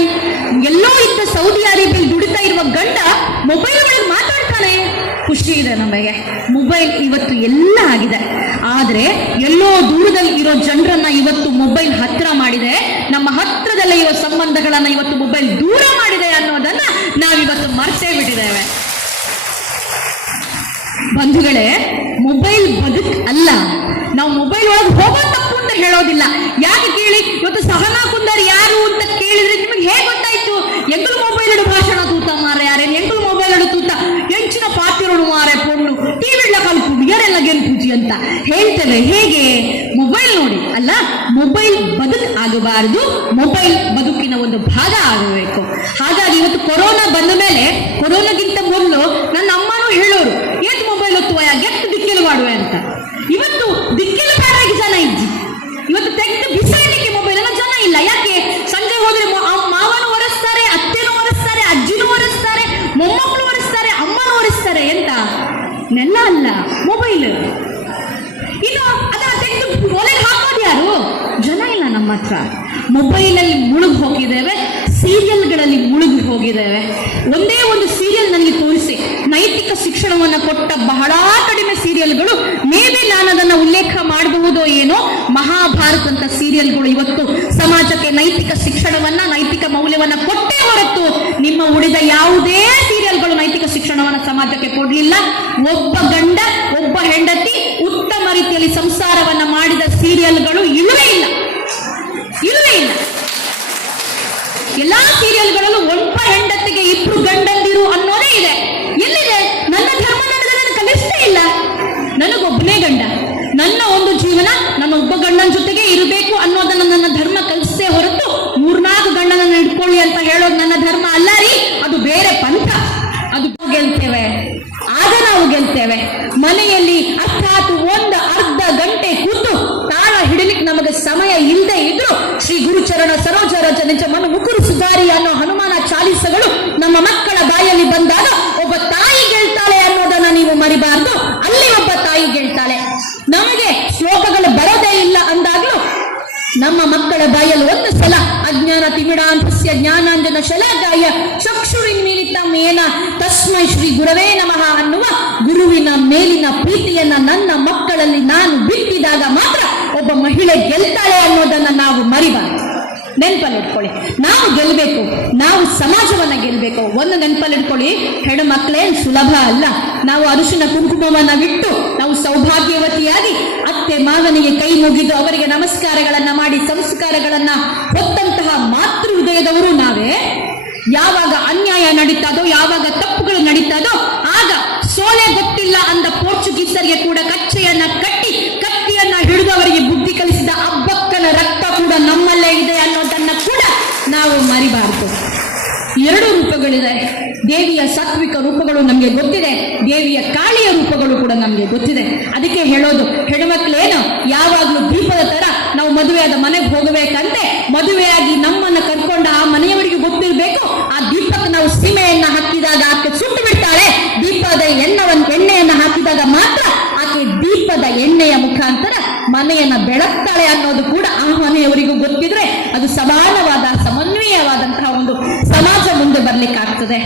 ಎಲ್ಲೋ ಇದ್ದ ಸೌದಿ ಅರೇಬಿಯಲ್ಲಿ ದುಡಿತಾ ಇರುವ ಗಂಡ ಮೊಬೈಲ್ ಒಳಗೆ ಮಾತಾಡ್ತಾನೆ. ಖುಷಿ ಇದೆ ನಮಗೆ. ಮೊಬೈಲ್ ಇವತ್ತು ಎಲ್ಲ ಆಗಿದೆ. ಆದ್ರೆ ಎಲ್ಲೋ ದೂರದಲ್ಲಿ ಇರೋ ಜನರನ್ನ ಇವತ್ತು ಮೊಬೈಲ್ ಹತ್ರ ಮಾಡಿದೆ, ನಮ್ಮ ಹತ್ರದಲ್ಲೇ ಇರೋ ಸಂಬಂಧಗಳನ್ನ ಇವತ್ತು ಮೊಬೈಲ್ ದೂರ ಮಾಡಿದೆ ಅನ್ನೋದನ್ನ ನಾವಿವತ್ತು ಮರ್ತೇ ಬಿಟ್ಟಿದ್ದೇವೆ. ಬಂಧುಗಳೇ, ಮೊಬೈಲ್ ಬದುಕು ಅಲ್ಲ. ನಾವು ಮೊಬೈಲ್ ಒಳಗೆ ಹೋಗೋ ತಪ್ಪು ಅಂತ ಹೇಳೋದಿಲ್ಲ. ಯಾಕೆ ಕೇಳಿ, ಇವತ್ತು ಸಹನಾ ಕುಂದರ್ ಯಾರು ಅಂತ ಕೇಳಿದ್ರೆ ನಿಮಗೆ ಹೇಗೆ ಗೊತ್ತಾಯ್ತು? ಎಂಕಲು ಮೊಬೈಲ್ ಇಡು ಭಾಷಣ ತೂತ ಮಾರೆ ಯಾರೇ, ಎಂಕಲು ಮೊಬೈಲ್ ಇಡು ತೂತ ಎಂಚಿನ ಪಾತಿರೋಡು ಮಾರೆ ಪೊಣ್ಣು ಟಿವಿಡ್ಲ ಕಲ್ಪು ಯಾರೆಲ್ಲ ಗೆಲ್ಪೂಜಿ ಅಂತ ಹೇಳ್ತೇವೆ. ಹೇಗೆ? ಮೊಬೈಲ್ ನೋಡಿ ಅಲ್ಲ, ಮೊಬೈಲ್ ಬದುಕು ಆಗಬಾರದು, ಮೊಬೈಲ್ ಬದುಕಿನ ಒಂದು ಭಾಗ ಆಗಬೇಕು. ಹಾಗಾಗಿ ಇವತ್ತು ಕೊರೋನಾ ಬಂದ ಮೇಲೆ, ಕೊರೋನಾಗಿಂತ ಮೊದಲು ನನ್ನ ಅಮ್ಮನೂ ಹೇಳೋರು, ಏತ್ ಮೊಬೈಲ್ ಒತ್ತುವ ಗೆತ್ತು ದಿಕ್ಕೆಲು ಮಾಡುವೆ ಅಂತ. ಇವತ್ತು ದಿಕ್ಕೆಲು ಬೇಡಾಗಿ ಜನ ಇಜ್ಜಿ, ಇವತ್ತು ತೆಗೆದು ಬಿಸಾಡಲಿಕ್ಕೆ ಮೊಬೈಲ್ ಎಲ್ಲ ಜನ ಇಲ್ಲ. ಯಾಕೆ? ಸಂಜೆ ಹೋದ್ರೆ ಮಾವನು ಒರೆಸ್ತಾರೆ, ಅತ್ತೆನೂ ಒರೆಸ್ತಾರೆ, ಅಜ್ಜಿನೂ ಒರೆಸ್ತಾರೆ, ಮೊಮ್ಮಕ್ಕಳು ಒರೆಸ್ತಾರೆ, ಅಮ್ಮನೂ ಒರೆಸ್ತಾರೆ. ಎಂತ ನೆಲ್ಲ ಅಲ್ಲ, ಮೊಬೈಲ್. ಈ ಮಾತ್ರ. ಮೊಬೈಲಲ್ಲಿ ಮುಳುಗಿ ಹೋಗಿದ್ದೇವೆ, ಸೀರಿಯಲ್ಗಳಲ್ಲಿ ಮುಳುಗಿ ಹೋಗಿದ್ದೇವೆ. ಒಂದೇ ಒಂದು ಸೀರಿಯಲ್ ನನಗೆ ತೋರಿಸಿ ನೈತಿಕ ಶಿಕ್ಷಣವನ್ನು ಕೊಟ್ಟ ಬಹಳ ಕಡಿಮೆ ಸೀರಿಯಲ್ಗಳು, ಮೇ ಬಿ ನಾನು ಅದನ್ನು ಉಲ್ಲೇಖ ಮಾಡಬಹುದೋ ಏನೋ, ಮಹಾಭಾರತ ಅಂತ ಸೀರಿಯಲ್ಗಳು ಇವತ್ತು ಸಮಾಜಕ್ಕೆ ನೈತಿಕ ಶಿಕ್ಷಣವನ್ನ, ನೈತಿಕ ಮೌಲ್ಯವನ್ನ ಕೊಟ್ಟೇ ಹೊರತು ನಿಮ್ಮ ಉಳಿದ ಯಾವುದೇ ಸೀರಿಯಲ್ಗಳು ನೈತಿಕ ಶಿಕ್ಷಣವನ್ನ ಸಮಾಜಕ್ಕೆ ಕೊಡಲಿಲ್ಲ. ಒಬ್ಬ ಗಂಡ ಒಬ್ಬ ಹೆಂಡತಿ ಉತ್ತಮ ರೀತಿಯಲ್ಲಿ ಸಂಸಾರವನ್ನ ಮಾಡಿದ ಸೀರಿಯಲ್ಗಳು ಇಲ್ಲವೇ ಇಲ್ಲ. ಎಲ್ಲಾ ಸೀರಿಯಲ್ಗಳಲ್ಲೂ ಒಬ್ಬ ಹೆಂಡತಿಗೆ ಇಬ್ರು ಗಂಡಂದಿರು ಅನ್ನೋದೇ ಇದೆ. ಎಲ್ಲಿದೆ? ನನ್ನ ಧರ್ಮ ನನಗೆ ಕಲಿಸ್ತೇ ಇಲ್ಲ. ನನಗೊಬ್ಬನೇ ಗಂಡ, ನನ್ನ ಒಂದು ಜೀವನ ನನ್ನ ಒಬ್ಬ ಗಂಡನ ಜೊತೆಗೆ ಇರಬೇಕು ಅನ್ನೋದನ್ನ ನನ್ನ ಧರ್ಮ ಕಲಿಸೇ ಹೊರತು 3-4 ಗಂಡನನ್ನ ಇಟ್ಕೊಳ್ಳಿ ಅಂತ ಹೇಳೋದು ನನ್ನ ಧರ್ಮ ಅಲ್ಲ ರೀ. ಅದು ಬೇರೆ ಪಂಥ. ಅದು ಗೆಲ್ತೇವೆ, ಆಗ ನಾವು ಗೆಲ್ತೇವೆ. ಮನೆಯಲ್ಲಿ ಅರ್ಥಾತ್ ಒಂದು ಅರ್ಧ ಗಂಟೆ ಕೂತು ತಾಳ ಹಿಡಿಲಿಕ್ಕೆ ನಮಗೆ ಸಮಯ ಇಲ್ಲದೆ ಇದ್ರು ಶ್ರೀ ಗುರುಚರಣ ಸರೋಜ ರಜ ನಿಜ ಮನ ಮುಕುರು ಸುಧಾರಿ ಅನ್ನೋ ಹನುಮಾನ ಚಾಲಿಸಗಳು ನಮ್ಮ ಮಕ್ಕಳ ಬಾಯಲ್ಲಿ ಬಂದಾಗ ಒಬ್ಬ ತಾಯಿ ಗೆಲ್ತಾಳೆ ಅನ್ನೋದನ್ನ ನೀವು ಮರಿಬಾರ್ದು. ಅಲ್ಲಿ ಒಬ್ಬ ತಾಯಿ ಗೆಲ್ತಾಳೆ. ನಮಗೆ ಶ್ಲೋಕಗಳು ಬರೋದೇ ಇಲ್ಲ ಅಂದಾಗ್ಲೂ ನಮ್ಮ ಮಕ್ಕಳ ಬಾಯಲ್ಲಿ ಒಂದು ಸಲ ಅಜ್ಞಾನ ತಿಮಿರಾಂತಸ್ಯ ಜ್ಞಾನಾಂಜನ ಶಲಾಕಾಯ ಚಕ್ಷುರಿನ್ಮೀಲಿತಂ ಏನ ತಸ್ಮೈ ಶ್ರೀ ಗುರವೇ ನಮಃ ಅನ್ನುವ ಗುರುವಿನ ಮೇಲಿನ ಪ್ರೀತಿಯನ್ನ ನನ್ನ ಮಕ್ಕಳಲ್ಲಿ ನಾನು ಬಿಟ್ಟಿದಾಗ ಮಾತ್ರ ಒಬ್ಬ ಮಹಿಳೆ ಗೆಲ್ತಾಳೆ ಅನ್ನೋದನ್ನ ನಾವು ಮರಿಬಾರದು. ನೆನಪಲ್ಲಿ ಇಟ್ಕೊಳ್ಳಿ, ನಾವು ಗೆಲ್ಲಬೇಕು, ನಾವು ಸಮಾಜವನ್ನ ಗೆಲ್ಲಬೇಕು. ಒಂದು ನೆನಪಲ್ಲಿ ಇಟ್ಕೊಳ್ಳಿ, ಹೆಣ್ಣು ಮಕ್ಕಳೇನು ಸುಲಭ ಅಲ್ಲ. ನಾವು ಅರಿಶಿನ ಕುಂಕುಮವನ್ನ ಬಿಟ್ಟು ನಾವು ಸೌಭಾಗ್ಯವತಿಯಾಗಿ ಅತ್ತೆ ಮಾವನಿಗೆ ಕೈ ಮುಗಿದು ಅವರಿಗೆ ನಮಸ್ಕಾರಗಳನ್ನ ಮಾಡಿ ಸಂಸ್ಕಾರಗಳನ್ನ ಹೊತ್ತಂತಹ ಮಾತೃ ಹೃದಯದವರು ನಾವೇ. ಯಾವಾಗ ಅನ್ಯಾಯ ನಡೀತದೋ, ಯಾವಾಗ ತಪ್ಪುಗಳು ನಡೀತದೋ ಆಗ ಸೋಲೆ ಗೊತ್ತಿಲ್ಲ ಅಂದ ಪೋರ್ಚುಗೀಸರಿಗೆ ಕೂಡ ಕಚ್ಚೆಯನ್ನ ಕಟ್ಟಿ ಕತ್ತಿಯನ್ನ ಹಿಡಿದು ಅವರಿಗೆ ಬುದ್ಧಿ ಕಲಿಸಿದ ಅಬ್ಬಕ್ಕನ ರಕ್ತ ಕೂಡ ನಮ್ಮಲ್ಲೇ ಇದೆ ಅನ್ನೋದನ್ನ ಕೂಡ ನಾವು ಮರಿಬಾರದು. 2 ರೂಪಗಳಿದೆ. ದೇವಿಯ ಸಾತ್ವಿಕ ರೂಪಗಳು ನಮಗೆ ಗೊತ್ತಿದೆ, ದೇವಿಯ ಕಾಳಿಯ ರೂಪಗಳು ಕೂಡ ನಮಗೆ ಗೊತ್ತಿದೆ. ಅದಕ್ಕೆ ಹೇಳೋದು, ಹೆಣ್ಮಕ್ಳೇನು ಯಾವಾಗ್ಲೂ ದೀಪದ ತರ ನಾವು ಮದುವೆಯಾದ ಮನೆಗೆ ಹೋಗಬೇಕಂತೆ, ಮದುವೆಯಾಗಿ ನಮ್ಮನ್ನ ಕರ್ಕೊಂಡ ಆ ಮನೆಯವರಿಗೆ ಗೊತ್ತಿರಬೇಕು, ಆ ದೀಪಕ್ಕೆ ನಾವು ಸೀಮೆಯನ್ನ ಹಾಕಿದಾಗ ಆಕೆ ಸುಟ್ಟು ಬಿಡ್ತಾಳೆ, ದೀಪದ ಎಣ್ಣೆಯನ್ನ ಹಾಕಿದಾಗ ಮಾತ್ರ ಆಕೆ ದೀಪದ ಎಣ್ಣೆಯ ಮುಖಾಂತರ ಮನೆಯನ್ನ ಬೆಳಗ್ತಾಳೆ ಅನ್ನೋದು ಕೂಡ ಆ ಮನೆಯವರಿಗೂ ಗೊತ್ತಿದ್ರೆ ಅದು ಸಮಾನವಾದ ಸಮನ್ವಯವಾದಂತಹ ಒಂದು ಸಮಾಜ ಮುಂದೆ ಬರ್ಲಿಕ್ಕಾಗ್ತದೆ.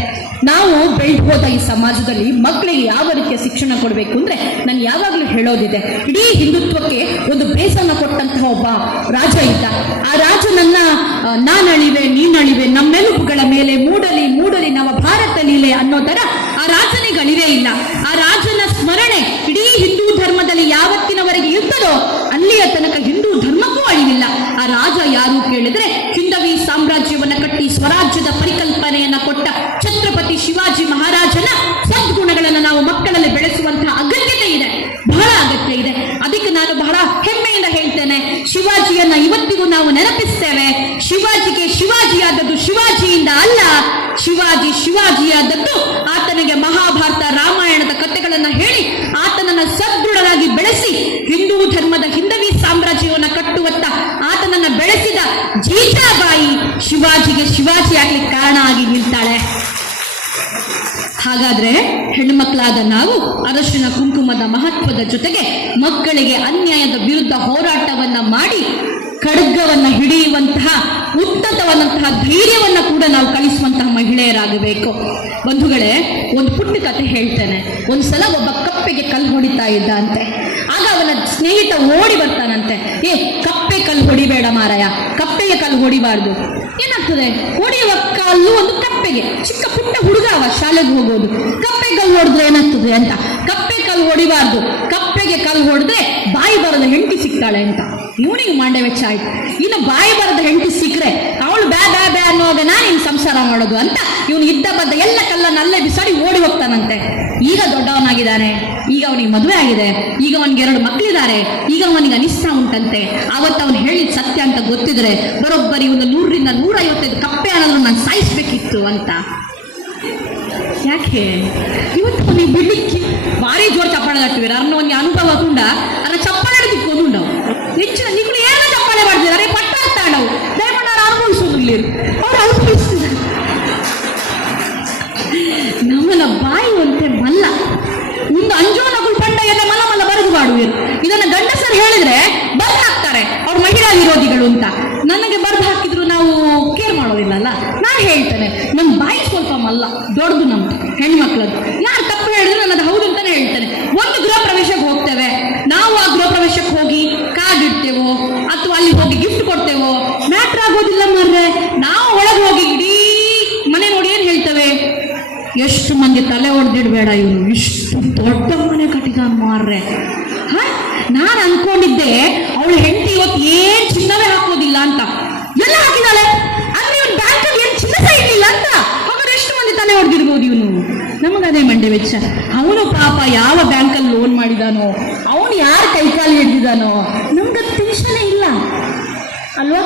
ನಾವು ಬೆಳೆದು ಹೋದ ಈ ಸಮಾಜದಲ್ಲಿ ಮಕ್ಕಳಿಗೆ ಯಾವ ರೀತಿಯ ಶಿಕ್ಷಣ ಕೊಡಬೇಕು ಅಂದ್ರೆ ನಾನು ಯಾವಾಗಲೂ ಹೇಳೋದಿದೆ, ಇಡೀ ಹಿಂದುತ್ವಕ್ಕೆ ಒಂದು ಬೇಸನ್ನ ಕೊಟ್ಟಂತಹ ಒಬ್ಬ ರಾಜ ಇದ್ದ. ಆ ರಾಜನನ್ನ ನಾನಳಿವೆ ನೀನಳಿವೆ ನಮ್ಮೆಲುಬುಗಳ ಮೇಲೆ ಮೂಡಲಿ ಮೂಡಲಿ ನವ ಭಾರತ ಲೀಲೆ ಅನ್ನೋ ತರ ಆ ರಾಜನಿಗೆ ಅಳಿವೇ ಇಲ್ಲ. ಆ ರಾಜನ ಸ್ಮರಣೆ ಇಡೀ ಹಿಂದೂ ಧರ್ಮದಲ್ಲಿ ಯಾವತ್ತಿನವರೆಗೆ ಇರ್ತದೋ ಅಲ್ಲಿಯ ತನಕ ಹಿಂದೂ ಧರ್ಮಕ್ಕೂ ಅಳಿವಿಲ್ಲ. ಆ ರಾಜ ಯಾರು ಕೇಳಿದ್ರೆ ಹಿಂದವಿ ಸಾಮ್ರಾಜ್ಯವನ್ನ ಕಟ್ಟಿ ಸ್ವರಾಜ್ಯದ ಪರಿಕಲ್ಪನೆಯನ್ನ ಕೊಟ್ಟ ಛತ್ರಪತಿ ಶಿವಾಜಿ ಮಹಾರಾಜನ ಸದ್ಗುಣಗಳನ್ನು ನಾವು ಮಕ್ಕಳಲ್ಲಿ ಬೆಳೆಸುವಂತಹ ಅಗತ್ಯತೆ ಇದೆ, ಬಹಳ ಅಗತ್ಯ ಇದೆ. ಅದಕ್ಕೆ ನಾನು ಬಹಳ ಹೆಮ್ಮೆಯಿಂದ ಹೇಳ್ತೇನೆ, ಶಿವಾಜಿಯನ್ನ ಇವತ್ತಿಗೂ ನಾವು ನೆನಪಿಸ್ತೇವೆ. ಶಿವಾಜಿಗೆ ಶಿವಾಜಿಯಾದದ್ದು ಶಿವಾಜಿಯಿಂದ ಅಲ್ಲ, ಶಿವಾಜಿಯಾದದ್ದು ಆತನಿಗೆ ಮಹಾಭಾರತ ರಾಮಾಯಣದ ಕಥೆಗಳನ್ನ ಹೇಳಿ ಆತನನ್ನ ಸದೃಢರಾಗಿ ಬೆಳೆಸಿ ಹಿಂದೂ ಧರ್ಮದ ಹಿಂದವಿ ಸಾಮ್ರಾಜ್ಯವನ್ನ ಕಟ್ಟುವತ್ತ ಆತನನ್ನ ಬೆಳೆಸಿದ ಜೀಜಾಬಾಯಿ ಶಿವಾಜಿಗೆ ಶಿವಾಜಿ ಆಗ್ಲಿಕ್ಕೆ ಕಾರಣ ಆಗಿ ನಿಲ್ತಾಳೆ. ಹಾಗಾದ್ರೆ ಹೆಣ್ಣುಮಕ್ಕಳಾದ ನಾವು ಅರಶಿನ ಕುಂಕುಮದ ಮಹತ್ವದ ಜೊತೆಗೆ ಮಕ್ಕಳಿಗೆ ಅನ್ಯಾಯದ ವಿರುದ್ಧ ಹೋರಾಟವನ್ನ ಮಾಡಿ ಖಡ್ಗವನ್ನ ಹಿಡಿಯುವಂತಹ ಉನ್ನತವಾದಂತಹ ಧೈರ್ಯವನ್ನ ಕೂಡ ನಾವು ಕಲಿಸುವಂತಹ ಮಹಿಳೆಯರಾಗಬೇಕು. ಬಂಧುಗಳೇ, ಒಂದು ಪುಟ್ಟ ಕಥೆ ಹೇಳ್ತೇನೆ. ಒಂದ್ಸಲ ಒಬ್ಬ ಕಪ್ಪೆಗೆ ಕಲ್ಲು ಹೊಡಿತಾ ಇದ್ದ ಅಂತೆ. ಆಗ ಅವನ ಸ್ನೇಹಿತ ಓಡಿ ಬರ್ತಾನಂತೆ, ಕಪ್ಪೆ ಕಲ್ಲು ಹೊಡಿಬೇಡ ಮಾರಾಯ, ಕಪ್ಪೆಗೆ ಕಲ್ಲು ಹೊಡಿಬಾರ್ದು. ಏನಾಗ್ತದೆ, ಹೊಡೆಯುವ ಕಲ್ಲು ಒಂದು ಕಪ್ಪೆಗೆ, ಚಿಕ್ಕ ಪುಟ್ಟ ಹುಡುಗ ಅವ ಶಾಲೆಗೆ ಹೋಗೋದು, ಕಪ್ಪೆ ಕಲ್ಲು ಹೊಡೆದ್ರೆ ಏನಾಗ್ತದೆ ಅಂತ. ಕಪ್ಪೆ ಕಲ್ಲು ಹೊಡಿಬಾರ್ದು, ಕಪ್ಪೆಗೆ ಕಲ್ಲು ಹೊಡೆದ್ರೆ ಬಾಯಿ ಬರದ ಹೆಂಡತಿ ಸಿಗ್ತಾಳೆ ಅಂತ. ಇವನಿಗೆ ಮಂಡೆ ವೆಚ್ಚ ಆಯ್ತು. ಇನ್ನು ಬಾಯಿ ಬರದ ಹೆಂಡತಿ ಸಿಕ್ಕರೆ ಅವಳು ಬ್ಯಾ ಬ್ಯಾ ಬ್ಯಾ ಅನ್ನೋವಾಗ ನಾನು ಸಂಸಾರ ಮಾಡೋದು ಅಂತ ಇವನು ಇದ್ದ ಬದ್ದ ಎಲ್ಲ ಕಲ್ಲನ್ನ ಅಲ್ಲೇ ಬಿಸಾಡಿ ಓಡಿ ಹೋಗ್ತಾನಂತೆ. ಈಗ ದೊಡ್ಡವನಾಗಿದ್ದಾನೆ, ಈಗ ಅವನಿಗೆ ಮದುವೆ ಆಗಿದೆ, ಈಗ ಅವನಿಗೆ 2 ಮಕ್ಕಳಿದ್ದಾರೆ, ಈಗ ಅವನಿಗೆ ಅನಿಸ್ತಾ ಉಂಟಂತೆ ಅವತ್ತು ಅವನು ಹೇಳಿದ ಸತ್ಯ ಅಂತ ಗೊತ್ತಿದ್ರೆ ಬರೋಬ್ಬರಿ ಒಂದು 100ರಿಂದ 150 ಕಪ್ಪೆ ಅನ್ನೋದ್ರು ನಾನು ಸಾಯಿಸ್ಬೇಕಿತ್ತು ಅಂತ. ಯಾಕೆ ಇವತ್ತು ಅವನಿಗೆ ಬಿಡ್ಲಿಕ್ಕೆ ಭಾರಿ ಜೋರು ಚಪ್ಪಾಳೆ ತಟ್ಟಿವಿ ಅನ್ನೋ ಒಂದು ಅನುಭವ ಕೂಡ ಅದ್ರ ಚಪ್ಪಾಳೆ ತಿಕ್ಕೊಂಡು ಹೆಚ್ಚಿನ ನೀವು ಏನೋ ಚಪ್ಪಾಳೆ ಮಾಡ್ತಿದ್ದಾರೆ, ಪಟ್ಟ ಆಗ್ತಾಡವು ದಯಮಾಡಿ ಅವ್ರು ಅನುಭವಿಸೋದಿಲ್ಲ, ಅವ್ರು ಅನುಭವಿಸ್ತಿದ್ದಾರೆ. ನಮ್ಮನ ಬಾಯಿ ಒಂತೆ ಮಲ್ಲ ಒಂದು ಅಂಜೋನಗುಲ್ ಪಂಡ ಎದ ಮಲ ಮಲ ಬರೆದು ಮಾಡುವರು. ಇದನ್ನ ಗಂಡಸರು ಹೇಳಿದ್ರೆ ಬದಲಾಗ್ತಾರೆ ಅವ್ರು ಮಹಿಳಾ ವಿರೋಧಿಗಳು ಅಂತ. ದೊಡ್ಡದು ನಮ್ದು ಹೆಣ್ಮಕ್ಳದ್ದು. ಯಾರು ತಪ್ಪು ಹೇಳಿದ್ರೆ ನಾನು ಅದು ಹೌದು ಅಂತಾನೆ ಹೇಳ್ತೇನೆ. ಒಂದು ಗೃಹ ಪ್ರವೇಶಕ್ಕೆ ಹೋಗ್ತೇವೆ, ನಾವು ಆ ಗೃಹ ಪ್ರವೇಶಕ್ಕೆ ಹೋಗಿ ಕಾರ್ಡ್ ಇಡ್ತೇವೋ ಅಥವಾ ಅಲ್ಲಿ ಹೋಗಿ ಗಿಫ್ಟ್ ಕೊಡ್ತೇವೋ ಮ್ಯಾಟ್ರ್ ಆಗೋದಿಲ್ಲ ಮಾರ್ರೆ. ನಾವು ಒಳಗೆ ಹೋಗಿ ಇಡೀ ಮನೆ ನೋಡಿ ಏನ್ ಹೇಳ್ತೇವೆ, ಎಷ್ಟು ಮಂದಿ ತಲೆ ಹೊಡೆದಿಡ್ಬೇಡ, ಇವನು ಇಷ್ಟು ದೊಡ್ಡ ಮನೆ ಕಟ್ಟಿದ ಮಾರ್ರೆ. ನಾನು ಅನ್ಕೊಂಡಿದ್ದೆ ಅವಳು ಹೆಂಡತಿ ಇವತ್ತು ಏನ್ ಚಿನ್ನವೇ ಹಾಕೋದಿಲ್ಲ ಅಂತ. ಎಲ್ಲ ಹಾಕಿದಾಳೆ, ಆದ್ರೆ ಇವನು ಬ್ಯಾಂಕಲ್ಲಿ ಏನ್ ಚಿನ್ನ ಸಹ ಇಟ್ಟಿಲ್ಲ ಅಂತ. ಅವರು ಎಷ್ಟು ಮಂದಿ ತಲೆ ಹೊಡೆದಿರ್ಬೋದು ಇವನು. ನಮಗದೇ ಮಂಡೆ ವೆಚ್ಚ. ಅವನು ಪಾಪ ಯಾವ ಬ್ಯಾಂಕಲ್ಲಿ ಲೋನ್ ಮಾಡಿದಾನೋ, ಅವನು ಯಾರು ಕೈಕಾಲು ಹಿಡಿದಿದ್ದಾನೋ, ನಮ್ಗೆ ಟೆನ್ಷನೇ ಇಲ್ಲ ಅಲ್ವಾ.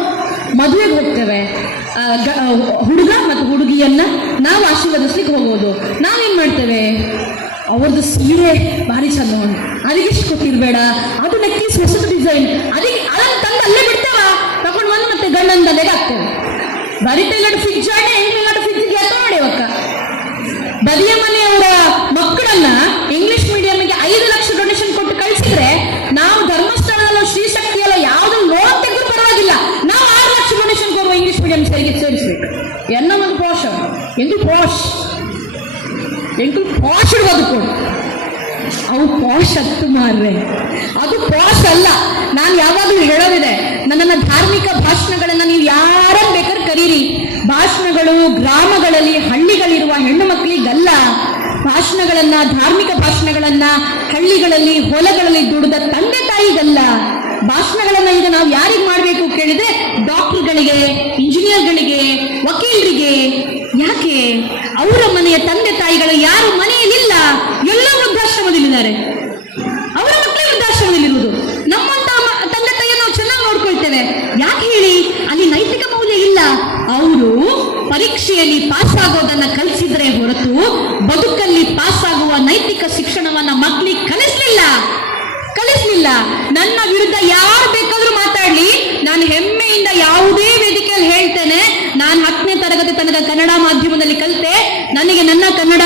ಮದುವೆಗೆ ಹೋಗ್ತೇವೆ, ಹುಡುಗ ಮತ್ತು ಹುಡುಗಿಯನ್ನ ನಾವು ಆಶೀರ್ವದಿಸ್ಲಿಕ್ಕೆ ಹೋಗೋದು. ನಾವೇನ್ ಮಾಡ್ತೇವೆ, ಅವ್ರದ್ದು ಸೀರೆ ಭಾರಿ ಚಂದ ಉಂಟು, ಅದಕ್ಕೆ ಇಷ್ಟು ಕೊಟ್ಟಿರ್ಬೇಡ, ಅದು ನೆಕ್ಲೆಸ್ ಹೊಸದು ಡಿಸೈನ್, ಅದಕ್ಕೆ ಅದನ್ನು ತಂದು ಅಲ್ಲೇ ಬಿಡ್ತೇವ, ತಗೊಂಡು ಬಂದು ಮತ್ತೆ ಗಂಡನ ತಲೆಗೆ ಹಾಕ್ತೇವೆ. ಬರಿತ ಇಲ್ಲ ಫ್ರಿಜ್ ಆಡಿ ಇಲ್ಲ ಫ್ರಿಜ್ಗೆ ಎತ್ತ ನೋಡಿವಕ್ಕ. ಬದಿಯ ಮನೆಯವರ ಮಕ್ಕಳನ್ನ ಇಂಗ್ಲಿಷ್ ಮೀಡಿಯಂಗೆ 5 ಲಕ್ಷ ಡೊನೇಷನ್ ಕೊಟ್ಟು ಕಳಿಸಿದ್ರೆ ನಾವು ಧರ್ಮಸ್ಥಳದಲ್ಲೋ ಶ್ರೀಶಕ್ತಿಯಲ್ಲೋ ಯಾವ್ದು ಲೋನ್ ತೆಗೆದು ಪರವಾಗಿಲ್ಲ, ನಾವು 6 ಲಕ್ಷ ಡೊನೇಷನ್ ಕೊಡುವ ಇಂಗ್ಲಿಷ್ ಮೀಡಿಯಂ ಸೇರಿಸ್ಬೇಕು. ಎಲ್ಲ ಒಂದು ಪೋಷ ಎಂದು ಪೋಷ್ ಎಂಟು ಪಾಶ್ ಬದುಕೋದು. ಅವು ಪಾಶ್ ಹತ್ತು ಮಾರ್ರೆ, ಅದು ಪಾಶ್ ಅಲ್ಲ. ನಾನು ಯಾವಾಗಲೂ ಹೇಳೋದಿದೆ, ನನ್ನನ್ನು ಧಾರ್ಮಿಕ ಭಾಷಣಗಳನ್ನ ನೀವು ಯಾರನ್ನು ಬೇಕಾದ್ರೆ ಕರೀರಿ, ಭಾಷಣಗಳು ಗ್ರಾಮಗಳಲ್ಲಿ ಹಳ್ಳಿಗಳಿರುವ ಹೆಣ್ಣು ಮಕ್ಕಳಿಗಲ್ಲ. ಭಾಷಣಗಳನ್ನ, ಧಾರ್ಮಿಕ ಭಾಷಣಗಳನ್ನ ಹಳ್ಳಿಗಳಲ್ಲಿ ಹೊಲಗಳಲ್ಲಿ ದುಡಿದ ತಂದೆ ತಾಯಿಗಲ್ಲ. ಭಾಷಣಗಳನ್ನ ಈಗ ನಾವು ಯಾರಿಗೆ ಮಾಡಬೇಕು ಕೇಳಿದ್ರೆ ಡಾಕ್ಟರ್ಗಳಿಗೆ, ಇಂಜಿನಿಯರ್ಗಳಿಗೆ, ವಕೀಲರಿಗೆ. ಯಾಕೆ? ಅವರ ಮನೆಯ ತಂದೆ ತಾಯಿಗಳು ಯಾರು ಮನೆಯಲ್ಲಿಲ್ಲ, ಎಲ್ಲ ವೃದ್ಧಾಶ್ರಮದಲ್ಲಿದ್ದಾರೆ, ಅವರ ಮಕ್ಕಳೇ ವೃದ್ಧಾಶ್ರಮದಲ್ಲಿರುವುದು. ನಮ್ಮಂತ ತಂದೆ ತಾಯಿಯನ್ನು ನಾವು ಚೆನ್ನಾಗಿ ನೋಡ್ಕೊಳ್ತೇವೆ. ಯಾಕೆ ಹೇಳಿ? ಅಲ್ಲಿ ನೈತಿಕ ಮೌಲ್ಯ ಇಲ್ಲ. ಅವರು ಪರೀಕ್ಷೆಯಲ್ಲಿ ಪಾಸ್ ಆಗೋದನ್ನ ಕಲಿಸಿದ್ರೆ ಹೊರತು ಬದುಕಲ್ಲಿ ಪಾಸ್ ಆಗುವ ನೈತಿಕ ಶಿಕ್ಷಣವನ್ನ ಮಕ್ಕಳಿಗೆ ಕಲಿಸ್ಲಿಲ್ಲ. ನನ್ನ ವಿರುದ್ಧ ಯಾರು ಬೇಕಾದ್ರೂ ಮಾತಾಡ್ಲಿ, ನಾನು ಹೆಮ್ಮೆಯಿಂದ ಯಾವುದೇ ವೇದಿಕೆಯಲ್ಲಿ ಹೇಳ್ತೇನೆ, ನಾನು 10ನೇ ತರಗತಿ ತನಕ ಕನ್ನಡ ಮಾಧ್ಯಮದಲ್ಲಿ ಕಲಿತೆ. ನನಗೆ ನನ್ನ ಕನ್ನಡ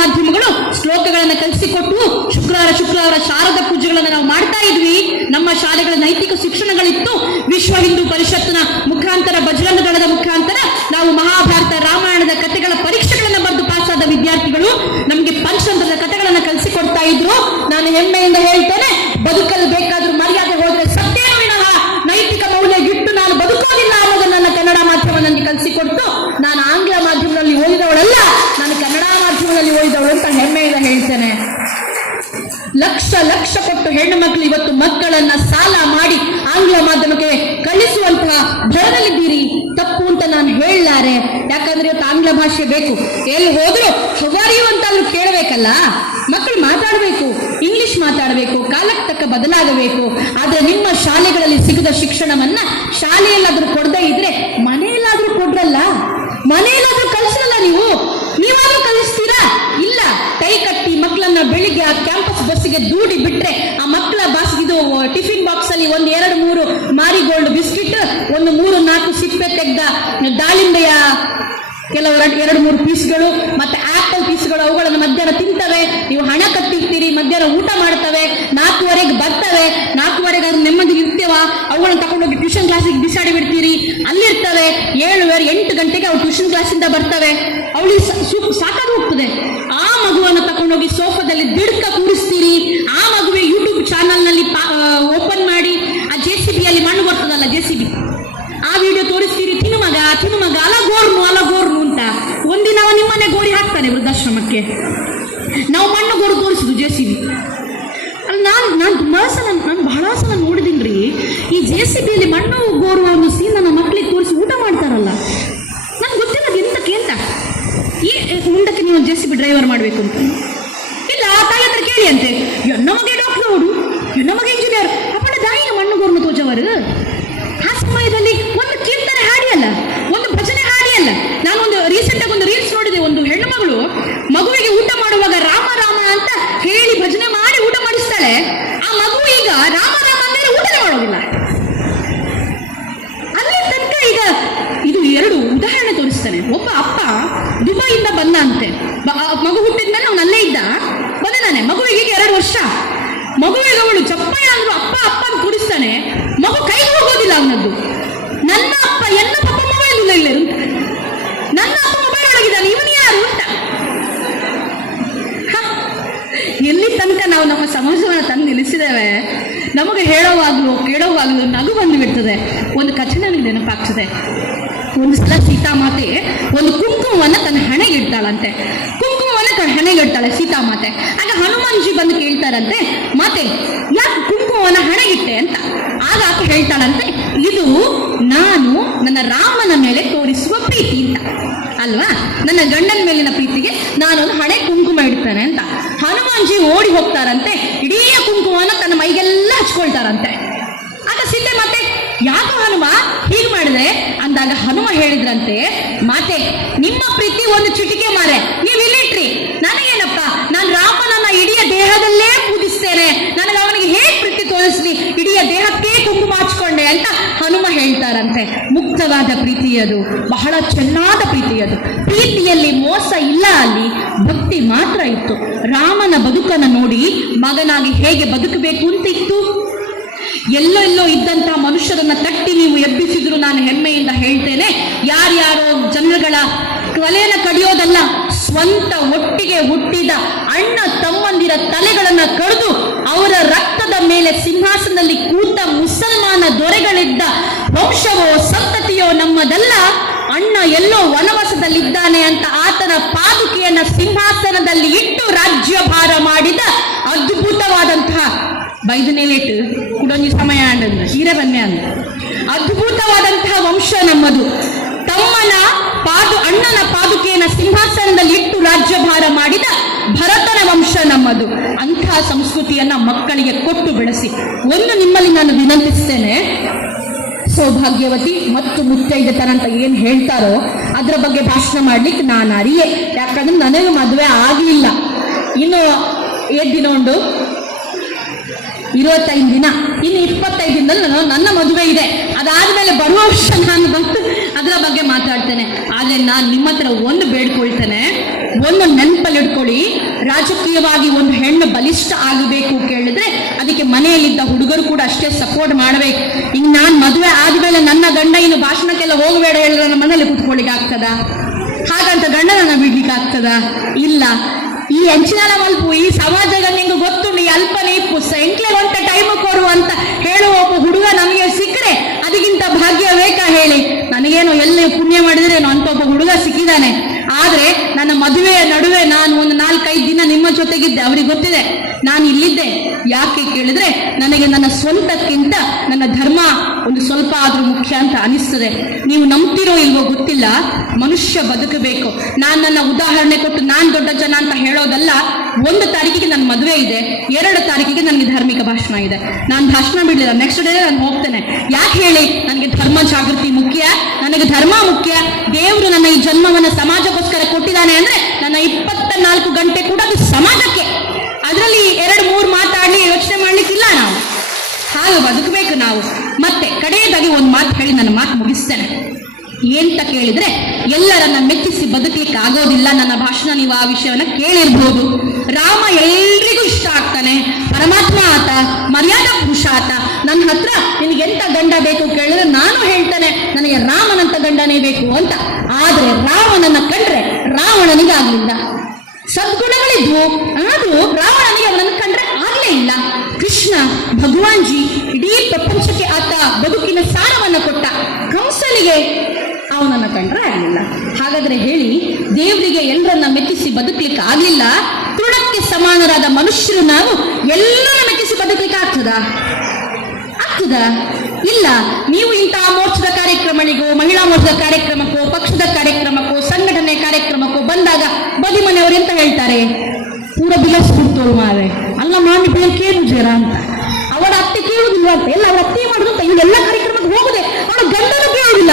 ಮಾಧ್ಯಮಗಳು ಶ್ಲೋಕಗಳನ್ನು ಕಲಿಸಿಕೊಟ್ಟು ಶುಕ್ರವಾರ ಶಾರದಾ ಪೂಜೆಗಳನ್ನು ನಾವು ಮಾಡ್ತಾ ಇದ್ವಿ. ನಮ್ಮ ಶಾಲೆಗಳ ನೈತಿಕ ಶಿಕ್ಷಣಗಳಿತ್ತು. ವಿಶ್ವ ಹಿಂದೂ ಪರಿಷತ್ನ ಮುಖಾಂತರ, ಬಜರಂಗ ದಳದ ಮುಖಾಂತರ ನಾವು ಮಹಾಭಾರತ ರಾಮಾಯಣದ ಕಥೆಗಳ ಪರೀಕ್ಷೆಗಳನ್ನು ಬರೆದು ಪಾಸಾದ ವಿದ್ಯಾರ್ಥಿಗಳು ನಮಗೆ ಪಂಚತಂತ್ರದ ಕಥೆಗಳನ್ನು ಕಲಿಸಿಕೊಡ್ತಾ ಇದ್ರು. ನಾನು ಹೆಮ್ಮೆಯಿಂದ ಹೇಳ್ತೇನೆ, ಬದುಕಲು ಬೇಕಾದ್ರೂ ಮರ್ಯಾದೆ ಹೋದ್ರೆ ಸತ್ಯೇನ ವಿನಃ ನೈತಿಕ ಮೌಲ್ಯ ಇಟ್ಟು ನಾನು ಬದುಕೋದಿಲ್ಲ ಅನ್ನೋದನ್ನ ನನ್ನ ಕನ್ನಡ ಮಾಧ್ಯಮ ನನಗೆ ಕಲಿಸಿಕೊಡ್ತು. ನಾನು ಆಂಗ್ಲ ಮಾಧ್ಯಮದಲ್ಲಿ ಓದಿದವಳಲ್ಲ, ನಾನು ಕನ್ನಡ ಮಾಧ್ಯಮದಲ್ಲಿ ಓದಿದವಳು ಅಂತ ಹೆಮ್ಮೆಯಿಂದ ಹೇಳ್ತೇನೆ. ಲಕ್ಷ ಕೊಟ್ಟು ಹೆಣ್ಣು ಮಕ್ಕಳು ಇವತ್ತು ಮಕ್ಕಳನ್ನ ಸಾಲ ಮಾಡಿ ಆಂಗ್ಲ ಮಾಧ್ಯಮಕ್ಕೆ ಕಳಿಸುವಂತಹ ಭರದಲ್ಲಿದ್ದೀರಿ. ತಪ್ಪು ಅಂತ ನಾನು ಹೇಳಲಾರೆ, ಯಾಕಂದ್ರೆ ಇವತ್ತು ಆಂಗ್ಲ ಭಾಷೆ ಬೇಕು. ಎಲ್ಲಿ ಹೋದ್ರು ಹವಾರಿಯು ಅಂತ ಅಲ್ಲಿ ಕೇಳಬೇಕಲ್ಲ, ಮಕ್ಕಳು ಮಾತಾಡಬೇಕು, ಇಂಗ್ಲಿಷ್ ಮಾತಾಡಬೇಕು, ಕಾಲಕ್ಕೆ ತಕ್ಕ ಬದಲಾಗಬೇಕು. ಆದ್ರೆ ನಿಮ್ಮ ಶಾಲೆಗಳಲ್ಲಿ ಸಿಗದ ಶಿಕ್ಷಣವನ್ನ ಶಾಲೆಯಲ್ಲಾದ್ರೂ ಕೊಡದೇ ಇದ್ರೆ ಮನೆಯಲ್ಲಾದ್ರೂ ಕೊಡ್ರಲ್ಲ, ಮನೆಯಲ್ಲಾದ್ರೂ ಕಲಿಸಲ್ಲ. ನೀವಾದ್ರೂ ಕಲಿಸ್ತೀರಾ? ಇಲ್ಲ. ಕೈ ಕಟ್ಟಿ ಮಕ್ಕಳನ್ನ ಬೆಳಿಗ್ಗೆ ಆ ಕ್ಯಾಂಪಸ್ ಬಸ್ಸಿಗೆ ದೂಡಿ ಬಿಟ್ರೆ ಆ ಮಕ್ಕಳ ಇದು ಟಿಫಿನ್ ಬಾಕ್ಸ್ ಅಲ್ಲಿ 1, 2, 3 ಮಾರಿಗೋಲ್ಡ್ ಬಿಸ್ಕಿಟ್, 1, 3, 4 ಸಿಪ್ಪೆ ತೆಗೆದ ದಾಳಿಂಬೆಯ ಕೆಲವು 2, 3 ಪೀಸ್ಗಳು, ಮತ್ತೆ ಆಪಲ್ ಪೀಸ್ಗಳು, ಅವುಗಳನ್ನು ಮಧ್ಯಾಹ್ನ ತಿಂತವೆ. ನೀವು ಹಣ ಕಟ್ಟಿರ್ತೀರಿ, ಮಧ್ಯಾಹ್ನ ಊಟ ಮಾಡ್ತವೆ, 4:15 ಬರ್ತವೆ. 4:15 ಆದ್ರೂ ನೆಮ್ಮದಿ ಇರ್ತೇವ, ಅವುಗಳನ್ನು ತಗೊಂಡೋಗಿ ಟ್ಯೂಷನ್ ಕ್ಲಾಸಿಗೆ ಬಿಸಾಡಿ ಬಿಡ್ತೀರಿ, ಅಲ್ಲಿರ್ತವೆ. 7-8 ಗಂಟೆಗೆ ಅವ್ರು ಟ್ಯೂಷನ್ ಕ್ಲಾಸಿಂದ ಬರ್ತವೆ. ಅವಳಿಗೆ ಸಾಕಾಗಿ ಹೋಗ್ತದೆ. ಆ ಮಗುವನ್ನು ತಗೊಂಡೋಗಿ ಸೋಫಾದಲ್ಲಿ ದಿಡ್ಕ ಕೂರಿಸ್ತೀರಿ. ಆ ಮಗುವೆ ಯೂಟ್ಯೂಬ್ ಚಾನಲ್ ನಲ್ಲಿ ಓಪನ್ ಮಾಡಿ ಆ JCBಯಲ್ಲಿ ಮಣ್ಣು ಬರ್ತದಲ್ಲ, JCB, ಆ ವಿಡಿಯೋ ತೋರಿಸ್ತೀರಿ. ತಿನುಮಗ ಅಲಗೋರ್ನು ಅಂತ. ಒಂದಿನ ಅವ ನಿಮ್ಮನೆ ಗೋರಿ ಹಾಕ್ತಾನೆ ವೃದ್ಧಾಶ್ರಮಕ್ಕೆ. ನಾವು ಮಣ್ಣು ಗೋರು ತೋರಿಸುದು JCB ಅಲ್ಲಿ. ನಾನು ಬಹಳ ಸಲ ನೋಡಿದೀನ್ರಿ, ಈ JCBಯಲ್ಲಿ ಮಣ್ಣು ಗೋರುವ ಒಂದು ಸೀನ್ ನನ್ನ ಮಕ್ಕಳಿಗೆ ತೋರಿಸಿ ಊಟ ಮಾಡ್ತಾರಲ್ಲ. ನನ್ಗೆ ಗೊತ್ತಿಲ್ಲ ಅದು ಎಂತಕ್ಕೆ ಅಂತ. ಈ ಮುಂದಕ್ಕೆ ನೀವು JCB ಡ್ರೈವರ್ ಮಾಡಬೇಕು ಅಂತ ಇಲ್ಲ, ತಾಯಿ ಹತ್ರ ಕೇಳಿ ಅಂತೆ. ನಮಗೆ ಡಾಕ್ಟರ್ ಅವಡು, ನಮಗೆ ಇಂಜಿನಿಯರ್ ಅಪ್ಪಣ್ಣ ದಾಯಿನ ಮಣ್ಣು ಗೋರ್ನು ತೋಜವರು. ಆ ಸಮಯದಲ್ಲಿ ಒಂದು ಕೀರ್ತನೆ ಹಾಡಿಯಲ್ಲ, ಒಂದು ಭಜನೆ ಹಾಡಿಯಲ್ಲ. ನಾನೊಂದು ರೀಸೆಂಟ್ ಆಗಿ ಒಂದು ರೀಲ್ಸ್ ನೋಡಿದೆ. ಒಂದು ಹೆಣ್ಣು ಮಗಳು ಮಗುವಿಗೆ ಊಟ ಮಾಡುವಾಗ ರಾಮ ರಾಮ ಅಂತ ಹೇಳಿ ಭಜನೆ ಮಾಡಿ ಊಟ ಮಾಡಿಸ್ತಾಳೆ. ಆ ಮಗು ಈಗ ರಾಮ ರಾಮ ಅಂದ್ರೆ ಊಟನೇ ಮಾಡೋದಿಲ್ಲ. ಅಲ್ಲಿ ತನಕ ಈಗ ಇದು 2 ಉದಾಹರಣೆ ತೋರಿಸ್ತಾನೆ. ಒಬ್ಬ ಅಪ್ಪ ದುಬೈಯಿಂದ ಬಂದ ಅಂತೆ. ಮಗು ಹುಟ್ಟಿದ್ಮೇಲೆ ಅವನು ಅಲ್ಲೇ ಇದ್ದ, ಬಂದಾನೆ. ಮಗುವಿಗೆ 2 ವರ್ಷ. ಮಗುವಿಗೆ ಅವಳು ಚಪ್ಪಾಳೆ ಅಂದ್ರು ಅಪ್ಪ ಅಂತ ಕೂರಿಸ್ತಾನೆ. ಮಗು ಕೈ ಹೋಗೋ ಕೇಳ್ತೇವೆ, ನಮಗೆ ಹೇಳೋವಾಗ್ಲೂ ಕೇಳೋವಾಗ್ಲೂ ನಗು ಬಂದು ಬಿಡ್ತದೆ. ಒಂದು ಕಥೆ ನನಗೆ ನೆನಪಾಗ್ತದೆ. ಒಂದು ಸಲ ಸೀತಾಮಾತೆ ಒಂದು ಕುಂಕುಮವನ್ನು ತನ್ನ ಹಣೆಗೆ ಇಡ್ತಾಳಂತೆ. ಕುಂಕುಮವನ್ನು ತನ್ನ ಹಣೆಗೆ ಇಡ್ತಾಳೆ ಸೀತಾಮಾತೆ. ಆಗ ಹನುಮಾನ್ಜಿ ಬಂದು ಕೇಳ್ತಾರಂತೆ, ಮಾತೆ ಯಾಕೆ ಕುಂಕುಮವನ್ನು ಹಣೆಗಿಟ್ಟೆ ಅಂತ. ಆಗ ಆಕೆ ಹೇಳ್ತಾಳಂತೆ, ಇದು ನಾನು ನನ್ನ ರಾಮನ ಮೇಲೆ ತೋರಿಸುವ ಪ್ರೀತಿ ಅಂತ ಅಲ್ವಾ, ನನ್ನ ಗಂಡನ ಮೇಲಿನ ಪ್ರೀತಿಗೆ ನಾನೊಂದು ಹಣೆ ಕುಂಕುಮ ಇಡ್ತೇನೆ ಅಂತ. ಹನುಮಾನ್ಜಿ ಓಡಿ ಹೋಗ್ತಾರಂತೆ, ಇಡೀ ಕುಂಕುಮವನ್ನು ತನ್ನ ಮೈಗೆಲ್ಲ ಹಚ್ಕೊಳ್ತಾರಂತೆ. ಆಗ ಸೀತೆ ಮತ್ತೆ ಯಾಕೆ ಹನುಮ ಹೀಗೆ ಮಾಡಿದೆ ಅಂದಾಗ ಹನುಮ ಹೇಳಿದ್ರಂತೆ, ಮಾತೆ ನಿಮ್ಮ ಪ್ರೀತಿ ಒಂದು ಚಿಟಿಕೆ ಮಾರೆ, ನೀವು ಇಲ್ಲಿಟ್ರಿ, ನನಗೇನಪ್ಪ, ನಾನು ರಾಮನನ್ನ ಇಡೀ ದೇಹದಲ್ಲೇ ಪೂಜಿಸ್ತೇನೆ, ನನಗೆ ಅವನಿಗೆ ಹೇಗೆ ಪ್ರೀತಿ ತೋರಿಸ್ಲಿ, ಇಡೀ ದೇಹಕ್ಕೆ ಕುಂಕುಮ ಹಚ್ಕೊಂಡೆ ಅಂತ ಹನುಮ ಹೇಳ್ತಾರಂತೆ. ಮುಕ್ತವಾದ ಪ್ರೀತಿಯದು, ಬಹಳ ಚೆನ್ನಾದ ಪ್ರೀತಿಯದು. ಪ್ರೀತಿಯಲ್ಲಿ ಮೋಸ ಇಲ್ಲ, ಅಲ್ಲಿ ಭಕ್ತಿ ಮಾತ್ರ ಇತ್ತು. ರಾಮನ ಬದುಕನ್ನು ನೋಡಿ ಮಗನಾಗಿ ಹೇಗೆ ಬದುಕಬೇಕು ಅಂತ ಇತ್ತು. ಎಲ್ಲೋ ಇದ್ದಂತಹ ಮನುಷ್ಯರನ್ನ ತಟ್ಟಿ ನೀವು ಎಬ್ಬಿಸಿದ್ರು ನಾನು ಹೆಮ್ಮೆಯಿಂದ ಹೇಳ್ತೇನೆ, ಯಾರ್ಯಾರೋ ಜನಗಳ ತಲೆಯನ್ನು ಕಡಿಯೋದಲ್ಲ, ಸ್ವಂತ ಒಟ್ಟಿಗೆ ಹುಟ್ಟಿದ ಅಣ್ಣ ತಮ್ಮಂದಿರ ತಲೆಗಳನ್ನ ಕಡಿದು ಅವರ ರಕ್ತದ ಮೇಲೆ ಸಿಂಹಾಸನದಲ್ಲಿ ಕೂತ ಮುಸಲ್ಮಾನ ದೊರೆಗಳಿದ್ದ ವಂಶವೋ ಸಂತತಿಯೋ ನಮ್ಮದಲ್ಲ. ಅಣ್ಣ ಎಲ್ಲೋ ವನವಾಸದಲ್ಲಿದ್ದಾನೆ ಅಂತ ಆತನ ಪಾದುಕೆಯನ್ನ ಸಿಂಹಾಸನದಲ್ಲಿ ಇಟ್ಟು ರಾಜ್ಯಭಾರ ಮಾಡಿದ ಅದ್ಭುತವಾದಂತಹ ಬೈದನೇಲೇಟು ಕುಡೊಂಜಿ ಸಮಯ ಅಂಡಂದು ಹೀರೆ ಬನ್ನೆ ಅಂದ ಅದ್ಭುತವಾದಂತಹ ವಂಶ ನಮ್ಮದು. ತಮ್ಮನ ಅಣ್ಣನ ಪಾದುಕೆಯನ್ನ ಸಿಂಹಾಸನದಲ್ಲಿ ಇಟ್ಟು ರಾಜ್ಯಭಾರ ಮಾಡಿದ ಭರತನ ವಂಶ ನಮ್ಮದು. ಅಂತಹ ಸಂಸ್ಕೃತಿಯನ್ನ ಮಕ್ಕಳಿಗೆ ಕೊಟ್ಟು ಬೆಳೆಸಿ. ಒಂದು ನಿಮ್ಮಲ್ಲಿ ನಾನು ವಿನಂತಿಸ್ತೇನೆ, ಸೌಭಾಗ್ಯವತಿ ಮತ್ತು ಮುತ್ತೈದೆತನ ಅಂತ ಏನು ಹೇಳ್ತಾರೋ ಅದರ ಬಗ್ಗೆ ಭಾಷಣ ಮಾಡ್ಲಿಕ್ಕೆ ನಾನು ಅರಿಯೆ. ಯಾಕಂದ್ರೆ ನನಗೆ ಮದುವೆ ಆಗಲಿಲ್ಲ, ಇನ್ನು 7 ದಿನ ಉಂಟು, 25 ದಿನ, ಇನ್ನು 25 ದಿನದಲ್ಲಿ ನನ್ನ ಮದುವೆ ಇದೆ. ಅದಾದ್ಮೇಲೆ ಬರುವ ವರ್ಷ ನಾನು ಬಂದು ಅದರ ಬಗ್ಗೆ ಮಾತಾಡ್ತೇನೆ. ಆದರೆ ನಾನು ನಿಮ್ಮ ಹತ್ರ ಒಂದು ಬೇಡ್ಕೊಳ್ತೇನೆ, ಒಂದು ನೆನಪಲ್ಲಿ ಇಟ್ಕೊಳ್ಳಿ, ರಾಜಕೀಯವಾಗಿ ಒಂದು ಹೆಣ್ಣು ಬಲಿಷ್ಠ ಆಗಬೇಕು ಕೇಳಿದ್ರೆ ಅದಕ್ಕೆ ಮನೆಯಲ್ಲಿದ್ದ ಹುಡುಗರು ಕೂಡ ಅಷ್ಟೇ ಸಪೋರ್ಟ್ ಮಾಡಬೇಕು. ಈಗ ನಾನು ಮದುವೆ ಆದ್ಮೇಲೆ ನನ್ನ ಗಂಡ ಇನ್ನು ಭಾಷಣಕ್ಕೆಲ್ಲ ಹೋಗಬೇಡ ಹೇಳಿದ್ರೆ ನನ್ನ ಮನೇಲಿ ಕೂತ್ಕೊಳ್ಳಿಕ್ಕೆ ಆಗ್ತದ? ಹಾಗಂತ ಗಂಡನನ್ನ ಬಿಡ್ಲಿಕ್ಕೆ ಆಗ್ತದ? ಇಲ್ಲ. ಈ ಹೆಂಚಿನ ಮಲ್ಪು ಈ ಸಮಾಜದ ನಿಂಗೆ ಗೊತ್ತುಂಡು, ಈ ಅಲ್ಪನೆ ಇಪ್ಪು ಎಂಕ್ಲೆ ಒಂಟ ಟೈಮ್ ಕೊಡು ಅಂತ ಹೇಳುವ ಒಬ್ಬ ಹುಡುಗ ನಮಗೆ ಸಿಕ್ಕರೆ ಅದಕ್ಕಿಂತ ಭಾಗ್ಯ ಬೇಕಾ ಹೇಳಿ? ನನಗೇನು ಎಲ್ಲಿ ಪುಣ್ಯ ಮಾಡಿದ್ರೇನೋ ಅಂತ ಒಬ್ಬ ಹುಡುಗ ಸಿಕ್ಕಿದ್ದಾನೆ. ಆದ್ರೆ ನನ್ನ ಮದುವೆಯ ನಡುವೆ ನಾನು ಒಂದು 4-5 ದಿನ ನಿಮ್ಮ ಜೊತೆಗಿದ್ದೆ. ಅವ್ರಿಗೆ ಗೊತ್ತಿದೆ ನಾನು ಇಲ್ಲಿದ್ದೆ. ಯಾಕೆ ಕೇಳಿದ್ರೆ ನನಗೆ ನನ್ನ ಸ್ವಂತಕ್ಕಿಂತ ನನ್ನ ಧರ್ಮ ಒಂದು ಸ್ವಲ್ಪ ಆದ್ರೂ ಮುಖ್ಯ ಅಂತ ಅನಿಸ್ತದೆ. ನೀವು ನಂಬ್ತಿರೋ ಇಲ್ವೋ ಗೊತ್ತಿಲ್ಲ, ಮನುಷ್ಯ ಬದುಕಬೇಕು. ನಾನು ನನ್ನ ಉದಾಹರಣೆ ಕೊಟ್ಟು ನಾನು ದೊಡ್ಡ ಜನ ಅಂತ ಹೇಳೋದಲ್ಲ. 1 ತಾರೀಕಿಗೆ ನನ್ನ ಮದುವೆ ಇದೆ, 2 ತಾರೀಕಿಗೆ ನನಗೆ ಧಾರ್ಮಿಕ ಭಾಷಣ ಇದೆ. ನಾನು ಭಾಷಣ ಬಿಡಲಿಲ್ಲ, ನೆಕ್ಸ್ಟ್ ಡೇ ನಾನು ಹೋಗ್ತೇನೆ. ಯಾಕೆ ಹೇಳಿ? ನನಗೆ ಧರ್ಮ ಜಾಗೃತಿ ಮುಖ್ಯ, ನನಗೆ ಧರ್ಮ ಮುಖ್ಯ. ದೇವರು ನನ್ನ ಈ ಜನ್ಮವನ್ನು ಸಮಾಜಕ್ಕೋಸ್ಕರ ಕೊಟ್ಟಿದ್ದಾನೆ ಅಂದ್ರೆ ನನ್ನ 24 ಗಂಟೆ ಕೂಡ ಅದು ಸಮಾಜಕ್ಕೆ. ಅದರಲ್ಲಿ 2-3 ಮಾತಾಡಲಿ ಯೋಚನೆ ಮಾಡ್ಲಿಕ್ಕಿಲ್ಲ. ನಾವು ಹಾಗೆ ಬದುಕಬೇಕು ನಾವು. ಮತ್ತೆ ಕಡೆಯದಾಗಿ ಒಂದು ಮಾತು ಹೇಳಿ ನನ್ನ ಮಾತು ಮುಗಿಸ್ತೇನೆ. ಏನಂತ ಕೇಳಿದ್ರೆ, ಎಲ್ಲರನ್ನ ಮೆಚ್ಚಿಸಿ ಬದುಕಲಿಕ್ಕೆ ಆಗೋದಿಲ್ಲ. ನನ್ನ ಭಾಷಣ ನೀವು ಆ ವಿಷಯವನ್ನ ಕೇಳಿರ್ಬೋದು. ರಾಮ ಎಲ್ರಿಗೂ ಇಷ್ಟ ಆಗ್ತಾನೆ, ಪರಮಾತ್ಮ ಆತ, ಮರ್ಯಾದಾ ಪುರುಷ ಆತ. ನನ್ನ ಹತ್ರ ನಿನಗೆ ಎಂತ ಗಂಡ ಬೇಕು ಕೇಳಿದ್ರೆ ನಾನು ಹೇಳ್ತೇನೆ ನನಗೆ ರಾಮನಂತ ಗಂಡನೇ ಬೇಕು ಅಂತ. ಆದ್ರೆ ರಾಮನನ್ನ ಕಂಡ್ರೆ ರಾವಣನಿಗಾಗಲಿಲ್ಲ. ಸದ್ಗುಣಗಳಿದ್ವು, ಆದ್ರೂ ರಾವಣನಿಗೆ ಅವನನ್ನು ಕಂಡ್ರೆ ಆಗ್ಲೇ ಇಲ್ಲ. ಕೃಷ್ಣ ಭಗವಾನ್ಜಿ ಇಡೀ ಪ್ರಪಂಚಕ್ಕೆ ಆತ ಬದುಕಿನ ಸಾರವನ್ನ ಕೊಟ್ಟ. ಕಂಸನಿಗೆ ಅವನನ್ನ ಕಂಡ್ರೆ ಆಗ್ಲಿಲ್ಲ. ಹಾಗಾದ್ರೆ ಹೇಳಿ, ದೇವರಿಗೆ ಎಲ್ಲರನ್ನ ಮೆಚ್ಚಿಸಿ ಬದುಕಲಿಕ್ಕೆ ಆಗ್ಲಿಲ್ಲ, ತೃಣಕ್ಕೆ ಸಮಾನರಾದ ಮನುಷ್ಯರು ನಾವು ಎಲ್ಲರನ್ನ ಮೆಚ್ಚಿಸಿ ಬದುಕಲಿಕ್ಕೆ ಆಗ್ತದಾ? ಇಲ್ಲ. ನೀವು ಇಂತಹ ಮೋರ್ಚಾದ ಕಾರ್ಯಕ್ರಮಗಳಿಗೋ, ಮಹಿಳಾ ಮೋರ್ಚಾದ ಕಾರ್ಯಕ್ರಮಕ್ಕೋ, ಪಕ್ಷದ ಕಾರ್ಯಕ್ರಮಕ್ಕೋ, ಸಂಘಟನೆ ಕಾರ್ಯಕ್ರಮಕ್ಕೋ ಬಂದಾಗ ಬದಿ ಮನೆಯವರು ಎಂತ ಹೇಳ್ತಾರೆ? ಪೂರ ಬಿಲಸ್ಬಿಡ್ತೋಳು ಮಾರೆ, ಅಲ್ಲ ಮಾಮಿ ಬೇಕೇನು ಜರ ಅಂತ. ಅವಳ ಅತ್ತೆ ಕೇಳುವುದಿಲ್ಲ ಅಂತ, ಎಲ್ಲ ಅವಳ ಅತ್ತೆ ಮಾಡುದು ಅಂತ. ಇವಳೆಲ್ಲ ಕಾರ್ಯಕ್ರಮಕ್ಕೆ ಹೋಗುದೆ, ಅವಳ ಗಂಡನ ಕೇಳುವುದಿಲ್ಲ.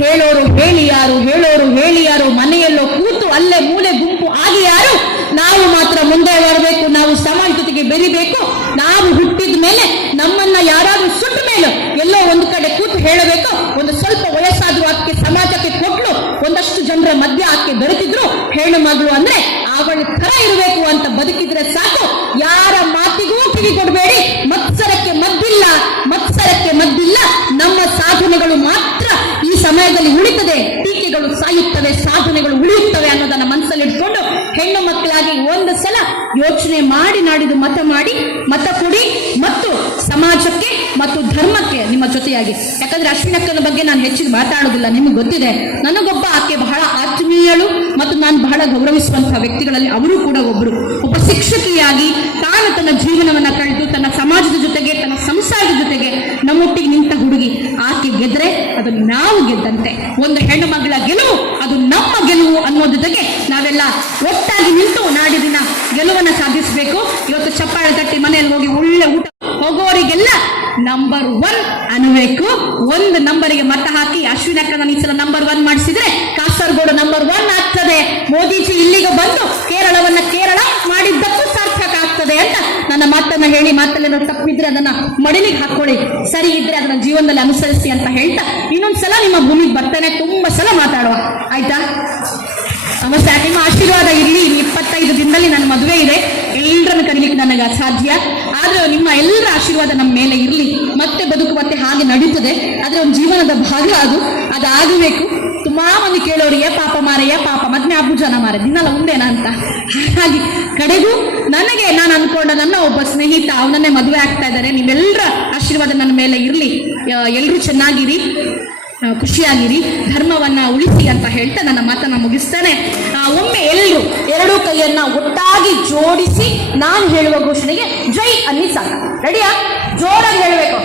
ಹೇಳೋರು ಹೇಳಿ ಯಾರು ಮನೆಯಲ್ಲೋ ಕೂತು ಅಲ್ಲೇ ಮೂಲೆ ಗುಂಪು ಆಗಿ ಯಾರು. ನಾವು ಮಾತ್ರ ಮುಂದೆ ಬರಬೇಕು, ನಾವು ಸಮಾಜ ಜೊತೆಗೆ ಬೆರಿಬೇಕು. ನಾವು ಹುಟ್ಟಿದ ಮೇಲೆ ನಮ್ಮನ್ನ ಯಾರಾದ್ರೂ ಸುಟ್ಟ ಮೇಲೆ ಎಲ್ಲೋ ಒಂದು ಕಡೆ ಕೂತು ಹೇಳಬೇಕು. ಒಂದು ಸ್ವಲ್ಪ ವಯಸ್ಸಾದ್ರೂ ಆಕೆ ಸಮಾಜಕ್ಕೆ ಕೊಟ್ಲು, ಒಂದಷ್ಟು ಜನರ ಮಧ್ಯ ಆಕೆ ಬೆರೆತಿದ್ರು. ಹೆಣ್ಣು ಮಗಳು ಅಂದ್ರೆ ಅವಳ ತರ ಇರಬೇಕು ಅಂತ ಬದುಕಿದ್ರೆ ಸಾಕು. ಯಾರ ಮಾತಿಗೂ ಕಿವಿ ಕೊಡಬೇಡಿ. ಮತ್ಸರಕ್ಕೆ ಮದ್ದಿಲ್ಲ. ನಮ್ಮ ಸಾಧನೆಗಳು ಮಾತ್ರ ಈ ಸಮಯದಲ್ಲಿ ಉಳಿತದೆ. ಟೀಕೆಗಳು ಸಾಯುತ್ತವೆ, ಸಾಧನೆಗಳು ಉಳಿಯುತ್ತವೆ ಅನ್ನೋದನ್ನ ಮನಸ್ಸಲ್ಲಿ ಇಟ್ಕೊಂಡು ಹೆಣ್ಣು ಮಕ್ಕಳಾಗಿ ಒಂದು ಒಂದು ಸಲ ಯೋಚನೆ ಮಾಡಿ ನಾಡಿದ್ದು ಮತ ಕೊಡಿ ಮತ್ತು ಸಮಾಜಕ್ಕೆ ಮತ್ತು ಧರ್ಮಕ್ಕೆ ನಿಮ್ಮ ಜೊತೆಯಾಗಿ. ಯಾಕಂದ್ರೆ ಅಶ್ವಿನಕ್ಕನ ಬಗ್ಗೆ ನಾನು ಹೆಚ್ಚಿಗೆ ಮಾತಾಡೋದಿಲ್ಲ, ನಿಮಗೆ ಗೊತ್ತಿದೆ. ನನಗೊಬ್ಬ ಆಕೆ ಬಹಳ ಆತ್ಮೀಯಳು ಮತ್ತು ನಾನು ಬಹಳ ಗೌರವಿಸುವಂತಹ ವ್ಯಕ್ತಿಗಳಲ್ಲಿ ಅವರು ಕೂಡ ಒಬ್ಬ ಶಿಕ್ಷಕಿಯಾಗಿ ತಾನು ತನ್ನ ಜೀವನವನ್ನ ಕಳೆದು ತನ್ನ ಸಮಾಜದ ಜೊತೆಗೆ ತನ್ನ ಸಂಸಾರದ ಜೊತೆಗೆ ನಮ್ಮೊಟ್ಟಿಗೆ ನಿಂತ ಹುಡುಗಿ. ಆಕೆ ಗೆದ್ರೆ ಅದು ನಾವು ಗೆದ್ದಂತೆ. ಒಂದು ಹೆಣ್ಣು ಮಗಳ ಗೆಲುವು ಅದು ನಮ್ಮ ಗೆಲುವು ಅನ್ನೋದ್ರ ಜೊತೆಗೆ ನಾವೆಲ್ಲ ಒಟ್ಟಾಗಿ ನಿಂತು ನಾಡಿನ ಗೆಲುವನ್ನು ಸಾಧಿಸಬೇಕು. ಇವತ್ತು ಚಪ್ಪಾಳೆ ತಟ್ಟಿ ಮನೆಯಲ್ಲಿ ಹೋಗಿ ಒಳ್ಳೆ ಊಟ ಹೋಗೋರಿಗೆಲ್ಲ ನಂಬರ್ 1 ಅನ್ನಬೇಕು. ಒಂದು ನಂಬರಿಗೆ ಮತ ಹಾಕಿ ಅಶ್ವಿನಕ್ಕನ ಈ ಸಲ ನಂಬರ್ 1 ಮಾಡಿಸಿದ್ರೆ ಕಾಸರಗೋಡು ನಂಬರ್ 1 ಆಗ್ತದೆ. ಮೋದಿಜಿ ಇಲ್ಲಿಗೆ ಬಂದು ಕೇರಳವನ್ನ ಕೇರಳ ಮಾಡಿದ್ದಕ್ಕೂ ಸಾರ್ಥಕ ಆಗ್ತದೆ ಅಂತ ನನ್ನ ಮಾತನ್ನ ಹೇಳಿ, ಮಾತಲ್ಲೇನೋ ತಪ್ಪಿದ್ರೆ ಅದನ್ನ ಮಡಿಲಿಗೆ ಹಾಕೊಳ್ಳಿ, ಸರಿ ಇದ್ರೆ ಅದನ್ನ ಜೀವನದಲ್ಲಿ ಅನುಸರಿಸಿ ಅಂತ ಹೇಳ್ತಾ ಇನ್ನೊಂದ್ಸಲ ನಿಮ್ಮ ಭೂಮಿಗೆ ಬರ್ತೇನೆ. ತುಂಬಾ ಸಲ ಮಾತಾಡುವ, ಆಯ್ತಾ? ನಮಸ್ತೆ. ನಿಮ್ಮ ಆಶೀರ್ವಾದ ಇರಲಿ. 25 ದಿನದಲ್ಲಿ ನನ್ನ ಮದುವೆ ಇದೆ. ಎಲ್ಲರನ್ನು ಕರೀಲಿಕ್ಕೆ ನನಗೆ ಅಸಾಧ್ಯ, ಆದ್ರೆ ನಿಮ್ಮ ಎಲ್ಲರ ಆಶೀರ್ವಾದ ನಮ್ಮ ಮೇಲೆ ಇರಲಿ. ಮತ್ತೆ ಬದುಕು ಮತ್ತೆ ಹಾಗೆ ನಡೀತದೆ. ಆದ್ರೆ ಒಂದು ಜೀವನದ ಭಾಗ ಅದಾಗಬೇಕು. ತುಂಬಾ ಮಂದಿ ಕೇಳೋರಿಗೆ ಪಾಪ ಮಾರಯ್ಯ, ಪಾಪ ಮದ್ನೆ ಅಬ್ಬುಜನ ಮಾರೆ ದಿನಲ್ಲ ಮುಂದೇನ ಅಂತ. ಹಾಗಾಗಿ ಕಡೆಗೂ ನಾನು ಅನ್ಕೊಂಡ ನನ್ನ ಒಬ್ಬ ಸ್ನೇಹಿತ ಅವನನ್ನೇ ಮದುವೆ ಆಗ್ತಾ ಇದ್ದಾರೆ. ನೀವೆಲ್ಲರ ಆಶೀರ್ವಾದ ನನ್ನ ಮೇಲೆ ಇರಲಿ. ಎಲ್ಲರೂ ಚೆನ್ನಾಗಿರಿ, ಖುಷಿಯಾಗಿರಿ, ಧರ್ಮವನ್ನ ಉಳಿಸಿ ಅಂತ ಹೇಳ್ತಾ ನನ್ನ ಮಾತನ್ನ ಮುಗಿಸ್ತೇನೆ. ಒಮ್ಮೆ ಎಲ್ಲರೂ 2 ಕೈಯನ್ನ ಒಟ್ಟಾಗಿ ಜೋಡಿಸಿ ನಾನು ಹೇಳುವ ಘೋಷಣೆಗೆ ಜೈ ಅನ್ನಿ ಸಾಕ. ರೆಡಿಯಾ? ಜೋರಾಗಿ ಹೇಳಬೇಕು.